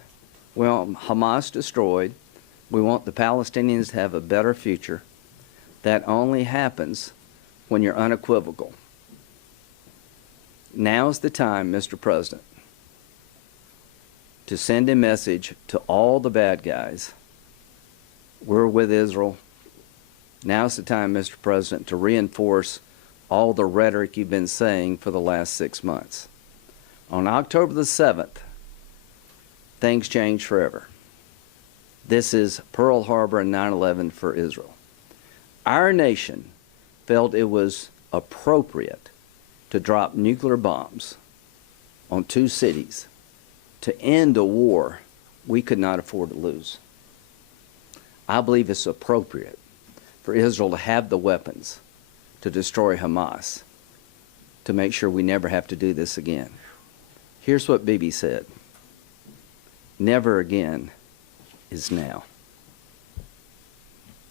We want Hamas destroyed. We want the Palestinians to have a better future. That only happens when you're unequivocal. Now's the time, Mr. President, to send a message to all the bad guys. We're with Israel. Now's the time, Mr. President, to reinforce all the rhetoric you've been saying for the last 6 months. On October the 7th, things changed forever. This is Pearl Harbor and 9/11 for Israel. Our nation felt it was appropriate to drop nuclear bombs on 2 cities to end a war we could not afford to lose. I believe it's appropriate for Israel to have the weapons to destroy Hamas, to make sure we never have to do this again. Here's what Bibi said: never again is now.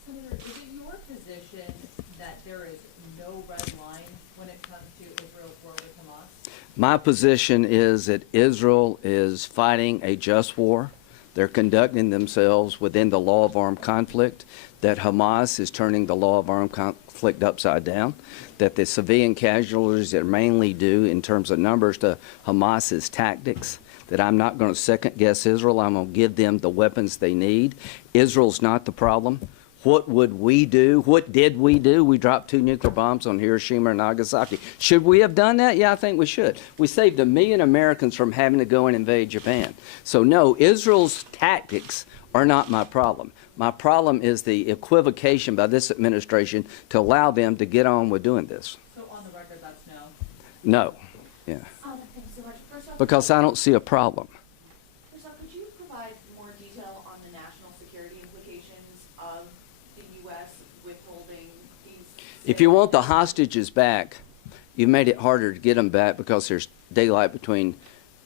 Senator, is it your position that there is no red line when it comes to Israel's war with Hamas? My position is that Israel is fighting a just war. They're conducting themselves within the law of armed conflict, that Hamas is turning the law of armed conflict upside down, that the civilian casualties are mainly due in terms of numbers to Hamas's tactics, that I'm not going to second guess Israel. I'm going to give them the weapons they need. Israel's not the problem. What would we do? What did we do? We dropped 2 nuclear bombs on Hiroshima and Nagasaki. Should we have done that? Yeah, I think we should. We saved 1 million Americans from having to go and invade Japan. So no, Israel's tactics are not my problem. My problem is the equivocation by this administration to allow them to get on with doing this. So on the record, that's no? No, yeah. Thanks so much. First off, Because I don't see a problem. First off, could you provide more detail on the national security implications of the U.S. withholding these? If you want the hostages back, you made it harder to get them back because there's daylight between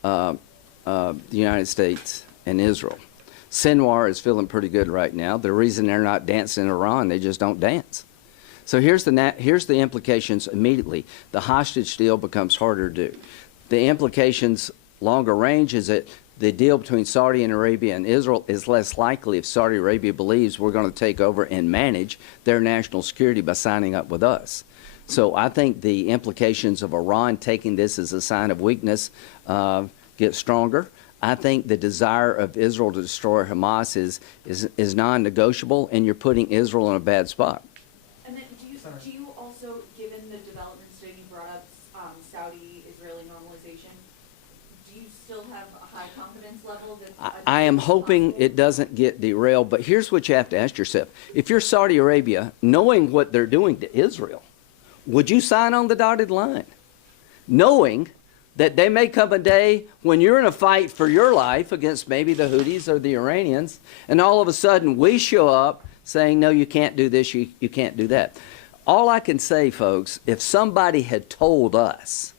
the United States and Israel. Sinwar is feeling pretty good right now. The reason they're not dancing in Iran, they just don't dance. So here's the implications immediately. The hostage deal becomes harder to do. The implications longer range is that the deal between Saudi Arabia and Israel is less likely if Saudi Arabia believes we're going to take over and manage their national security by signing up with us. So I think the implications of Iran taking this as a sign of weakness get stronger. I think the desire of Israel to destroy Hamas is non-negotiable, and you're putting Israel in a bad spot. And then do you also, given the developments that you brought up, Saudi-Israeli normalization, do you still have a high confidence level that I am hoping it doesn't get derailed, but here's what you have to ask yourself. If you're Saudi Arabia, knowing what they're doing to Israel, would you sign on the dotted line? Knowing that they may come a day when you're in a fight for your life against maybe the Houthis or the Iranians, and all of a sudden we show up saying, no, you can't do this, you can't do that. All I can say, folks, if somebody had told us,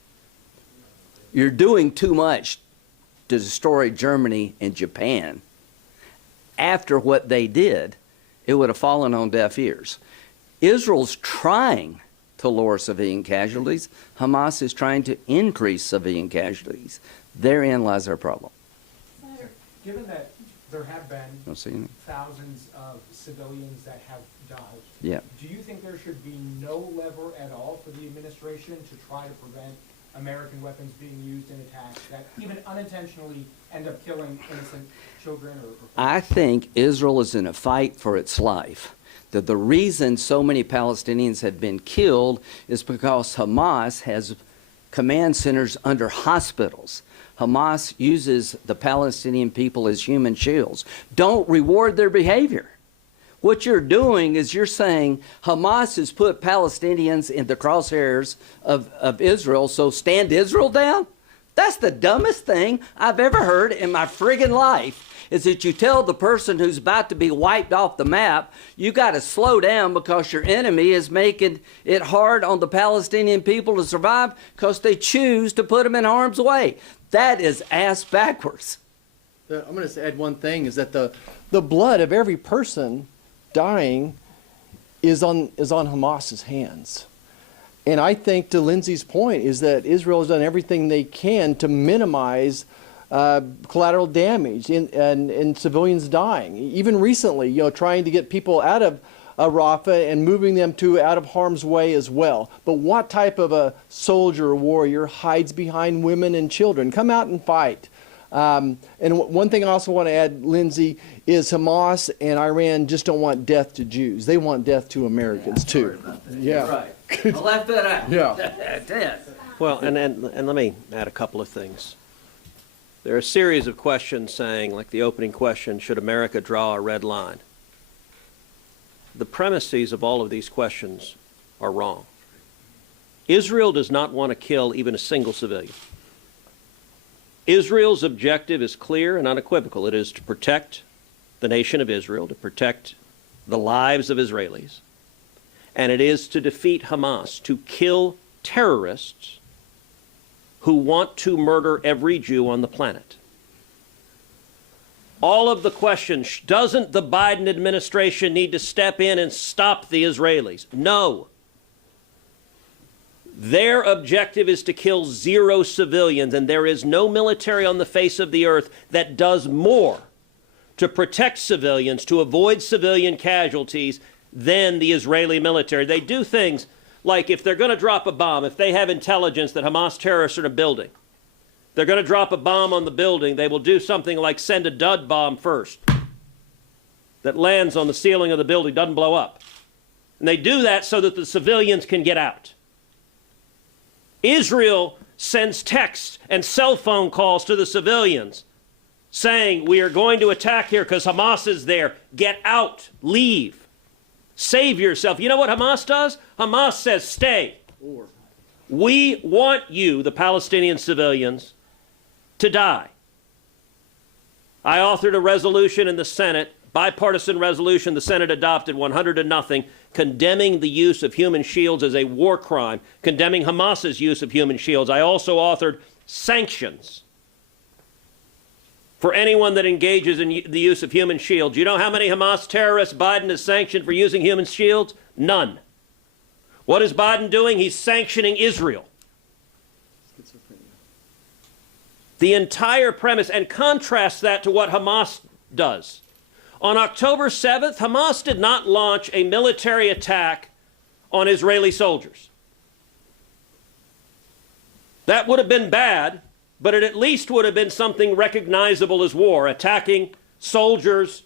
you're doing too much to destroy Germany and Japan. After what they did, it would have fallen on deaf ears. Israel's trying to lower civilian casualties. Hamas is trying to increase civilian casualties. Therein lies our problem. Senator, given that there have been thousands of civilians that have died, do you think there should be no lever at all for the administration to try to prevent American weapons being used in attacks that even unintentionally end up killing innocent children or I think Israel is in a fight for its life. That the reason so many Palestinians have been killed is because Hamas has command centers under hospitals. Hamas uses the Palestinian people as human shields. Don't reward their behavior. What you're doing is you're saying Hamas has put Palestinians in the crosshairs of Israel, so stand Israel down? That's the dumbest thing I've ever heard in my friggin' life, is that you tell the person who's about to be wiped off the map, you got to slow down because your enemy is making it hard on the Palestinian people to survive because they choose to put them in harm's way. That is ass backwards. I'm going to add one thing, is that the blood of every person dying is on Hamas's hands. And I think, to Lindsey's point, is that Israel has done everything they can to minimize collateral damage and civilians dying. Even recently, trying to get people out of Rafah and moving them to out of harm's way as well. But what type of a soldier or warrior hides behind women and children? Come out and fight. And one thing I also want to add, Lindsey, is Hamas and Iran just don't want death to Jews. They want death to Americans too. Yeah, right. I left that out. Yeah. Well, and let me add a couple of things. There are a series of questions saying, like the opening question, should America draw a red line? The premises of all of these questions are wrong. Israel does not want to kill even a single civilian. Israel's objective is clear and unequivocal. It is to protect the nation of Israel, to protect the lives of Israelis, and it is to defeat Hamas, to kill terrorists who want to murder every Jew on the planet. All of the questions, doesn't the Biden administration need to step in and stop the Israelis? No. Their objective is to kill 0 civilians, and there is no military on the face of the earth that does more to protect civilians, to avoid civilian casualties, than the Israeli military. They do things like, if they're going to drop a bomb, if they have intelligence that Hamas terrorists are in a building, they're going to drop a bomb on the building, they will do something like send a dud bomb first that lands on the ceiling of the building, doesn't blow up. And they do that so that the civilians can get out. Israel sends texts and cell phone calls to the civilians saying, we are going to attack here because Hamas is there. Get out. Leave. Save yourself. You know what Hamas does? Hamas says, stay. We want you, the Palestinian civilians, to die. I authored a resolution in the Senate, bipartisan resolution the Senate adopted 100-0, condemning the use of human shields as a war crime, condemning Hamas's use of human shields. I also authored sanctions for anyone that engages in the use of human shields. You know how many Hamas terrorists Biden has sanctioned for using human shields? None. What is Biden doing? He's sanctioning Israel. The entire premise, and contrast that to what Hamas does. On October 7th, Hamas did not launch a military attack on Israeli soldiers. That would have been bad, but it at least would have been something recognizable as war. Attacking soldiers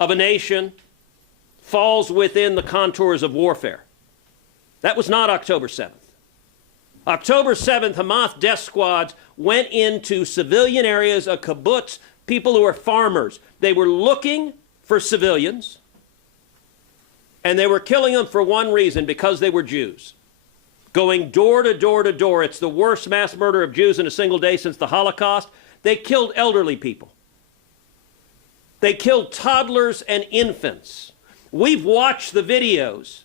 of a nation falls within the contours of warfare. That was not October 7th. October 7th, Hamas death squads went into civilian areas, a kibbutz, people who are farmers. They were looking for civilians, and they were killing them for one reason, because they were Jews. Going door to door to door. It's the worst mass murder of Jews in a single day since the Holocaust. They killed elderly people. They killed toddlers and infants. We've watched the videos.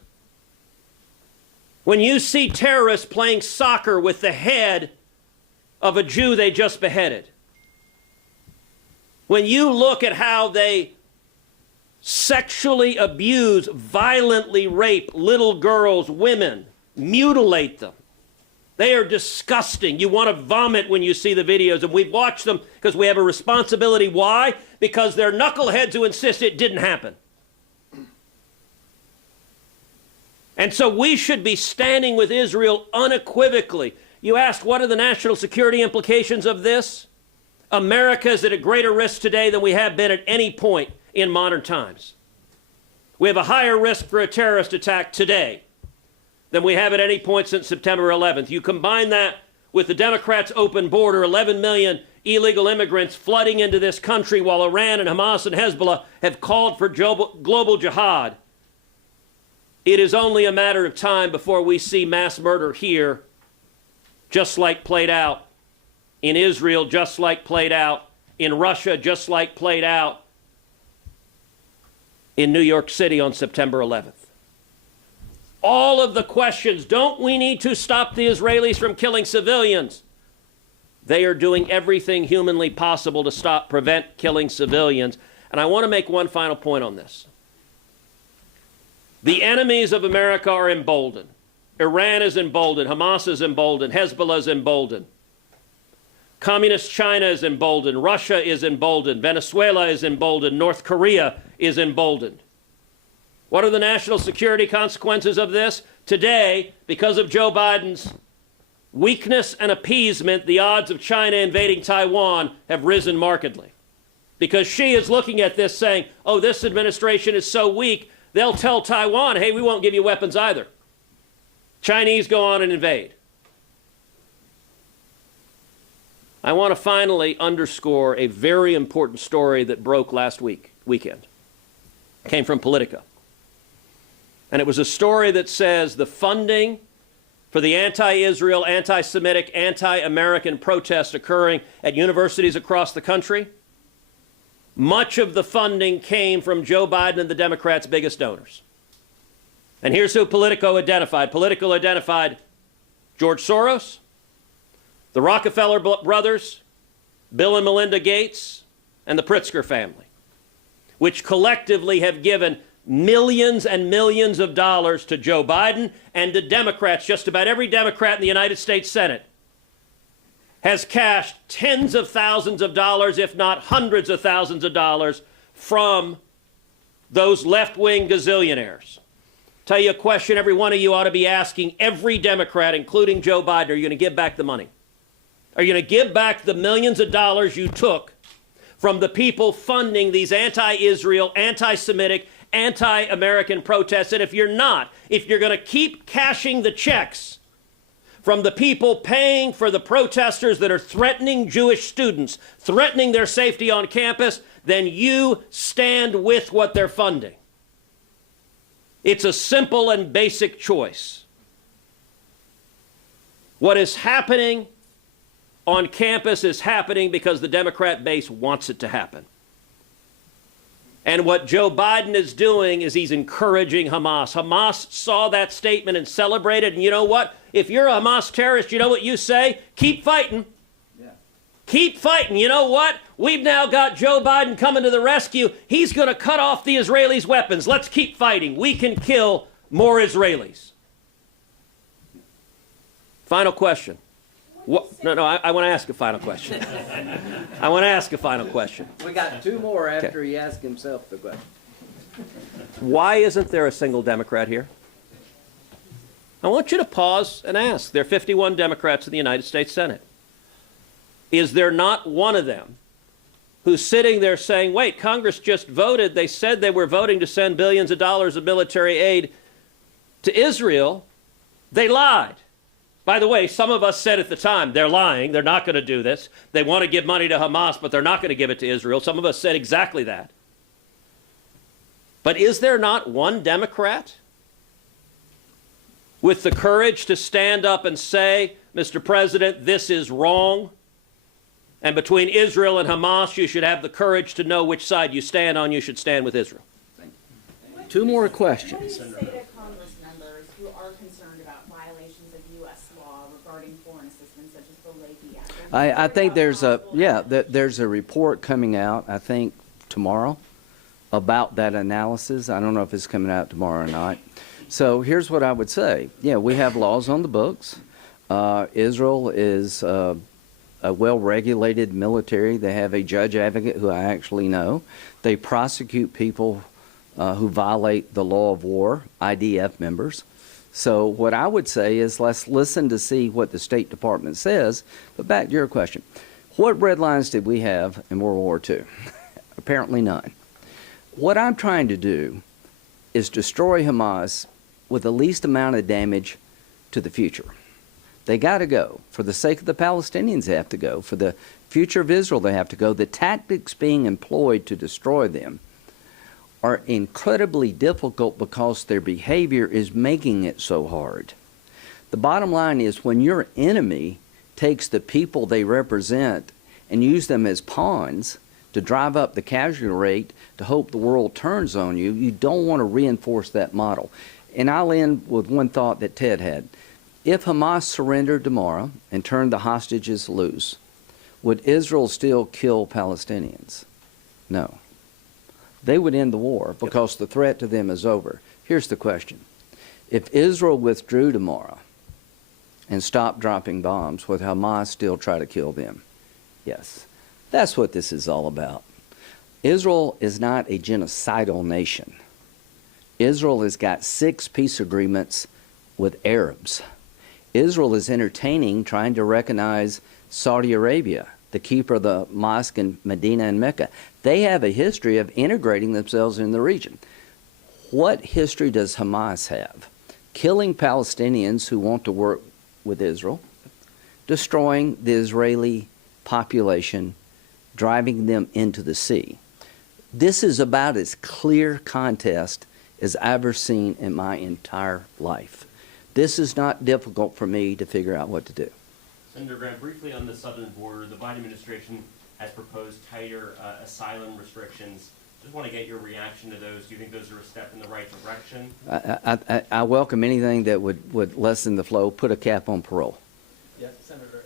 When you see terrorists playing soccer with the head of a Jew they just beheaded. When you look at how they sexually abuse, violently rape little girls, women, mutilate them, they are disgusting. You want to vomit when you see the videos, and we've watched them because we have a responsibility. Why? Because they're knuckleheads who insist it didn't happen. And so we should be standing with Israel unequivocally. You asked, what are the national security implications of this? America is at a greater risk today than we have been at any point in modern times. We have a higher risk for a terrorist attack today than we have at any point since September 11th. You combine that with the Democrats' open border, 11 million illegal immigrants flooding into this country while Iran and Hamas and Hezbollah have called for global jihad. It is only a matter of time before we see mass murder here, just like played out in Israel, just like played out in Russia, just like played out in New York City on September 11th. All of the questions, don't we need to stop the Israelis from killing civilians? They are doing everything humanly possible to prevent killing civilians. And I want to make one final point on this. The enemies of America are emboldened. Iran is emboldened. Hamas is emboldened. Hezbollah is emboldened. Communist China is emboldened. Russia is emboldened. Venezuela is emboldened. North Korea is emboldened. What are the national security consequences of this? Today, because of Joe Biden's weakness and appeasement, the odds of China invading Taiwan have risen markedly. Because she is looking at this saying, oh, this administration is so weak, they'll tell Taiwan, hey, we won't give you weapons either. Chinese go on and invade. I want to finally underscore a very important story that broke last weekend. It came from Politica. And it was a story that says the funding for the anti-Israel, anti-Semitic, anti-American protests occurring at universities across the country, much of the funding came from Joe Biden and the Democrats' biggest donors. And here's who Politico identified. Politico identified George Soros, the Rockefeller brothers, Bill and Melinda Gates, and the Pritzker family, which collectively have given millions and millions of dollars to Joe Biden and to Democrats. Just about every Democrat in the United States Senate has cashed tens of thousands of dollars, if not hundreds of thousands of dollars, from those left-wing gazillionaires. Tell you a question every one of you ought to be asking every Democrat, including Joe Biden, are you going to give back the money? Are you going to give back the millions of dollars you took from the people funding these anti-Israel, anti-Semitic, anti-American protests? And if you're not, if you're going to keep cashing the checks from the people paying for the protesters that are threatening Jewish students, threatening their safety on campus, then you stand with what they're funding. It's a simple and basic choice. What is happening on campus is happening because the Democrat base wants it to happen. And what Joe Biden is doing is he's encouraging Hamas. Hamas saw that statement and celebrated. And you know what? If you're a Hamas terrorist, you know what you say? Keep fighting. Yeah. Keep fighting. You know what? We've now got Joe Biden coming to the rescue. He's going to cut off the Israelis' weapons. Let's keep fighting. We can kill more Israelis. Final question. I want to ask a final question. I want to ask a final question. We got two more after he asked himself the question. Why isn't there a single Democrat here? I want you to pause and ask. There are 51 Democrats in the United States Senate. Is there not one of them who's sitting there saying, wait, Congress just voted. They said they were voting to send billions of dollars of military aid to Israel. They lied. By the way, some of us said at the time, they're lying. They're not going to do this. They want to give money to Hamas, but they're not going to give it to Israel. Some of us said exactly that. But is there not one Democrat with the courage to stand up and say, Mr. President, this is wrong? And between Israel and Hamas, you should have the courage to know which side you stand on. You should stand with Israel. Two more questions. What do you say to Congress members who are concerned about about violations of U.S. law regarding foreign assistance, such as the Leahy Act. I think there's a report coming out, I think, tomorrow about that analysis. I don't know if it's coming out tomorrow or not. So here's what I would say. Yeah, we have laws on the books. Israel is a well-regulated military. They have a judge advocate who I actually know. They prosecute people who violate the law of war, IDF members. So what I would say is let's listen to see what the State Department says. But back to your question, what red lines did we have in World War II? Apparently none. What I'm trying to do is destroy Hamas with the least amount of damage to the future. They got to go. For the sake of the Palestinians, they have to go. For the future of Israel, they have to go. The tactics being employed to destroy them are incredibly difficult because their behavior is making it so hard. The bottom line is when your enemy takes the people they represent and use them as pawns to drive up the casualty rate to hope the world turns on you, you don't want to reinforce that model. And I'll end with one thought that Ted had. If Hamas surrendered tomorrow and turned the hostages loose, would Israel still kill Palestinians? No. They would end the war because the threat to them is over. Here's the question. If Israel withdrew tomorrow and stopped dropping bombs, would Hamas still try to kill them? Yes. That's what this is all about. Israel is not a genocidal nation. Israel has got 6 peace agreements with Arabs. Israel is entertaining trying to recognize Saudi Arabia, the keeper of the mosque in Medina and Mecca. They have a history of integrating themselves in the region. What history does Hamas have? Killing Palestinians who want to work with Israel, destroying the Israeli population, driving them into the sea. This is about as clear contest as I've ever seen in my entire life. This is not difficult for me to figure out what to do. Senator Graham, briefly on the southern border, the Biden administration has proposed tighter asylum restrictions. Just want to get your reaction to those. Do you think those are a step in the right direction? I welcome anything that would lessen the flow, put a cap on parole. Yes, Senator,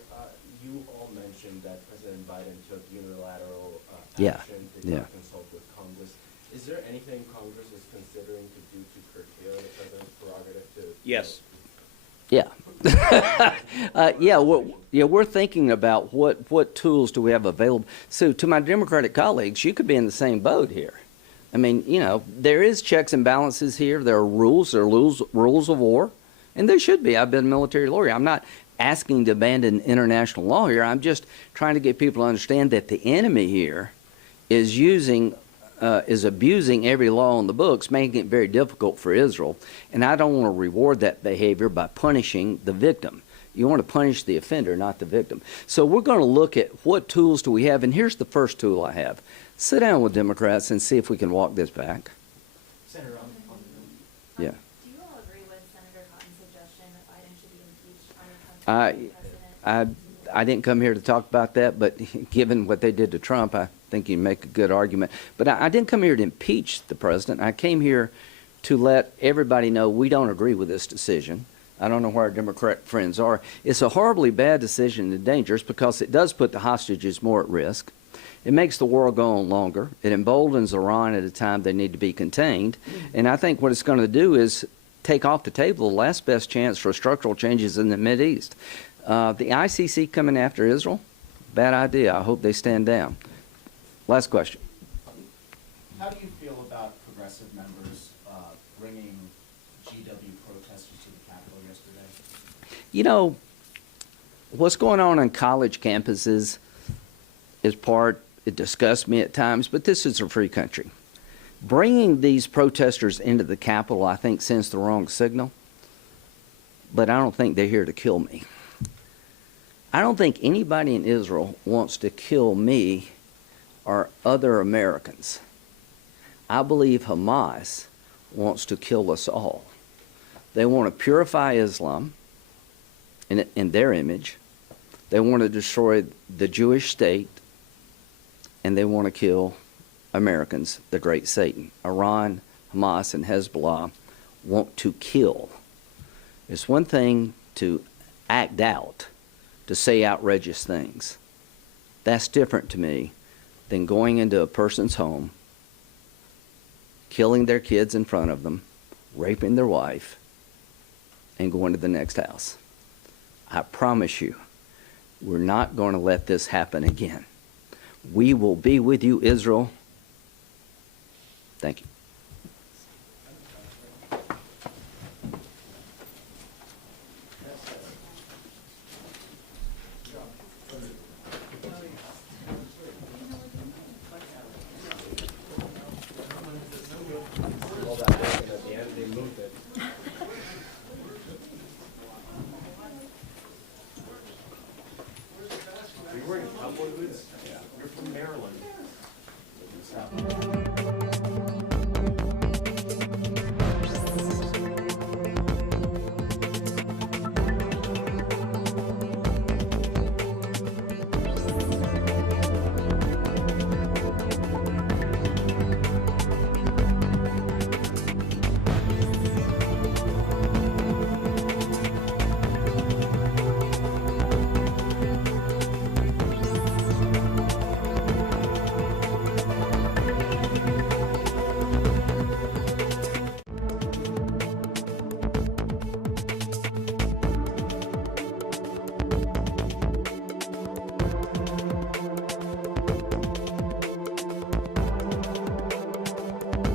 you all mentioned that President Biden took unilateral action to not consult with Congress. Is there anything Congress is considering to do to curtail the president's prerogative to? Yes. Yeah. We're thinking about what tools do we have available. So to my Democratic colleagues, you could be in the same boat here. I mean, there is checks and balances here. There are rules. There are rules of war, and there should be. I've been a military lawyer. I'm not asking to abandon international law here. I'm just trying to get people to understand that the enemy here is abusing every law on the books, making it very difficult for Israel. And I don't want to reward that behavior by punishing the victim. You want to punish the offender, not the victim. So we're going to look at what tools do we have, and here's the first tool I have. Sit down with Democrats and see if we can walk this back. Senator, yeah. Do you all agree with Senator Cotton's suggestion that Biden should be impeached under President? I didn't come here to talk about that, but given what they did to Trump, I think you make a good argument. But I didn't come here to impeach the president. I came here to let everybody know we don't agree with this decision. I don't know where our Democrat friends are. It's a horribly bad decision and dangerous because it does put the hostages more at risk. It makes the war go on longer. It emboldens Iran at a time they need to be contained. And I think what it's going to do is take off the table the last best chance for structural changes in the Mideast. The ICC coming after Israel, bad idea. I hope they stand down. Last question. how do you feel about progressive members bringing GW protesters to the Capitol yesterday? What's going on college campuses it disgusts me at times, but this is a free country. Bringing these protesters into the Capitol, I think, sends the wrong signal, but I don't think they're here to kill me. I don't think anybody in Israel wants to kill me or other Americans. I believe Hamas wants to kill us all. They want to purify Islam in their image. They want to destroy the Jewish state, and they want to kill Americans, the great Satan. Iran, Hamas, and Hezbollah want to kill. It's one thing to act out, to say outrageous things. That's different to me than going into a person's home, killing their kids in front of them, raping their wife, and going to the next house. I promise you, we're not going to let this happen again. We will be with you, Israel. Thank you. Are you wearing cowboy boots? You're from Maryland.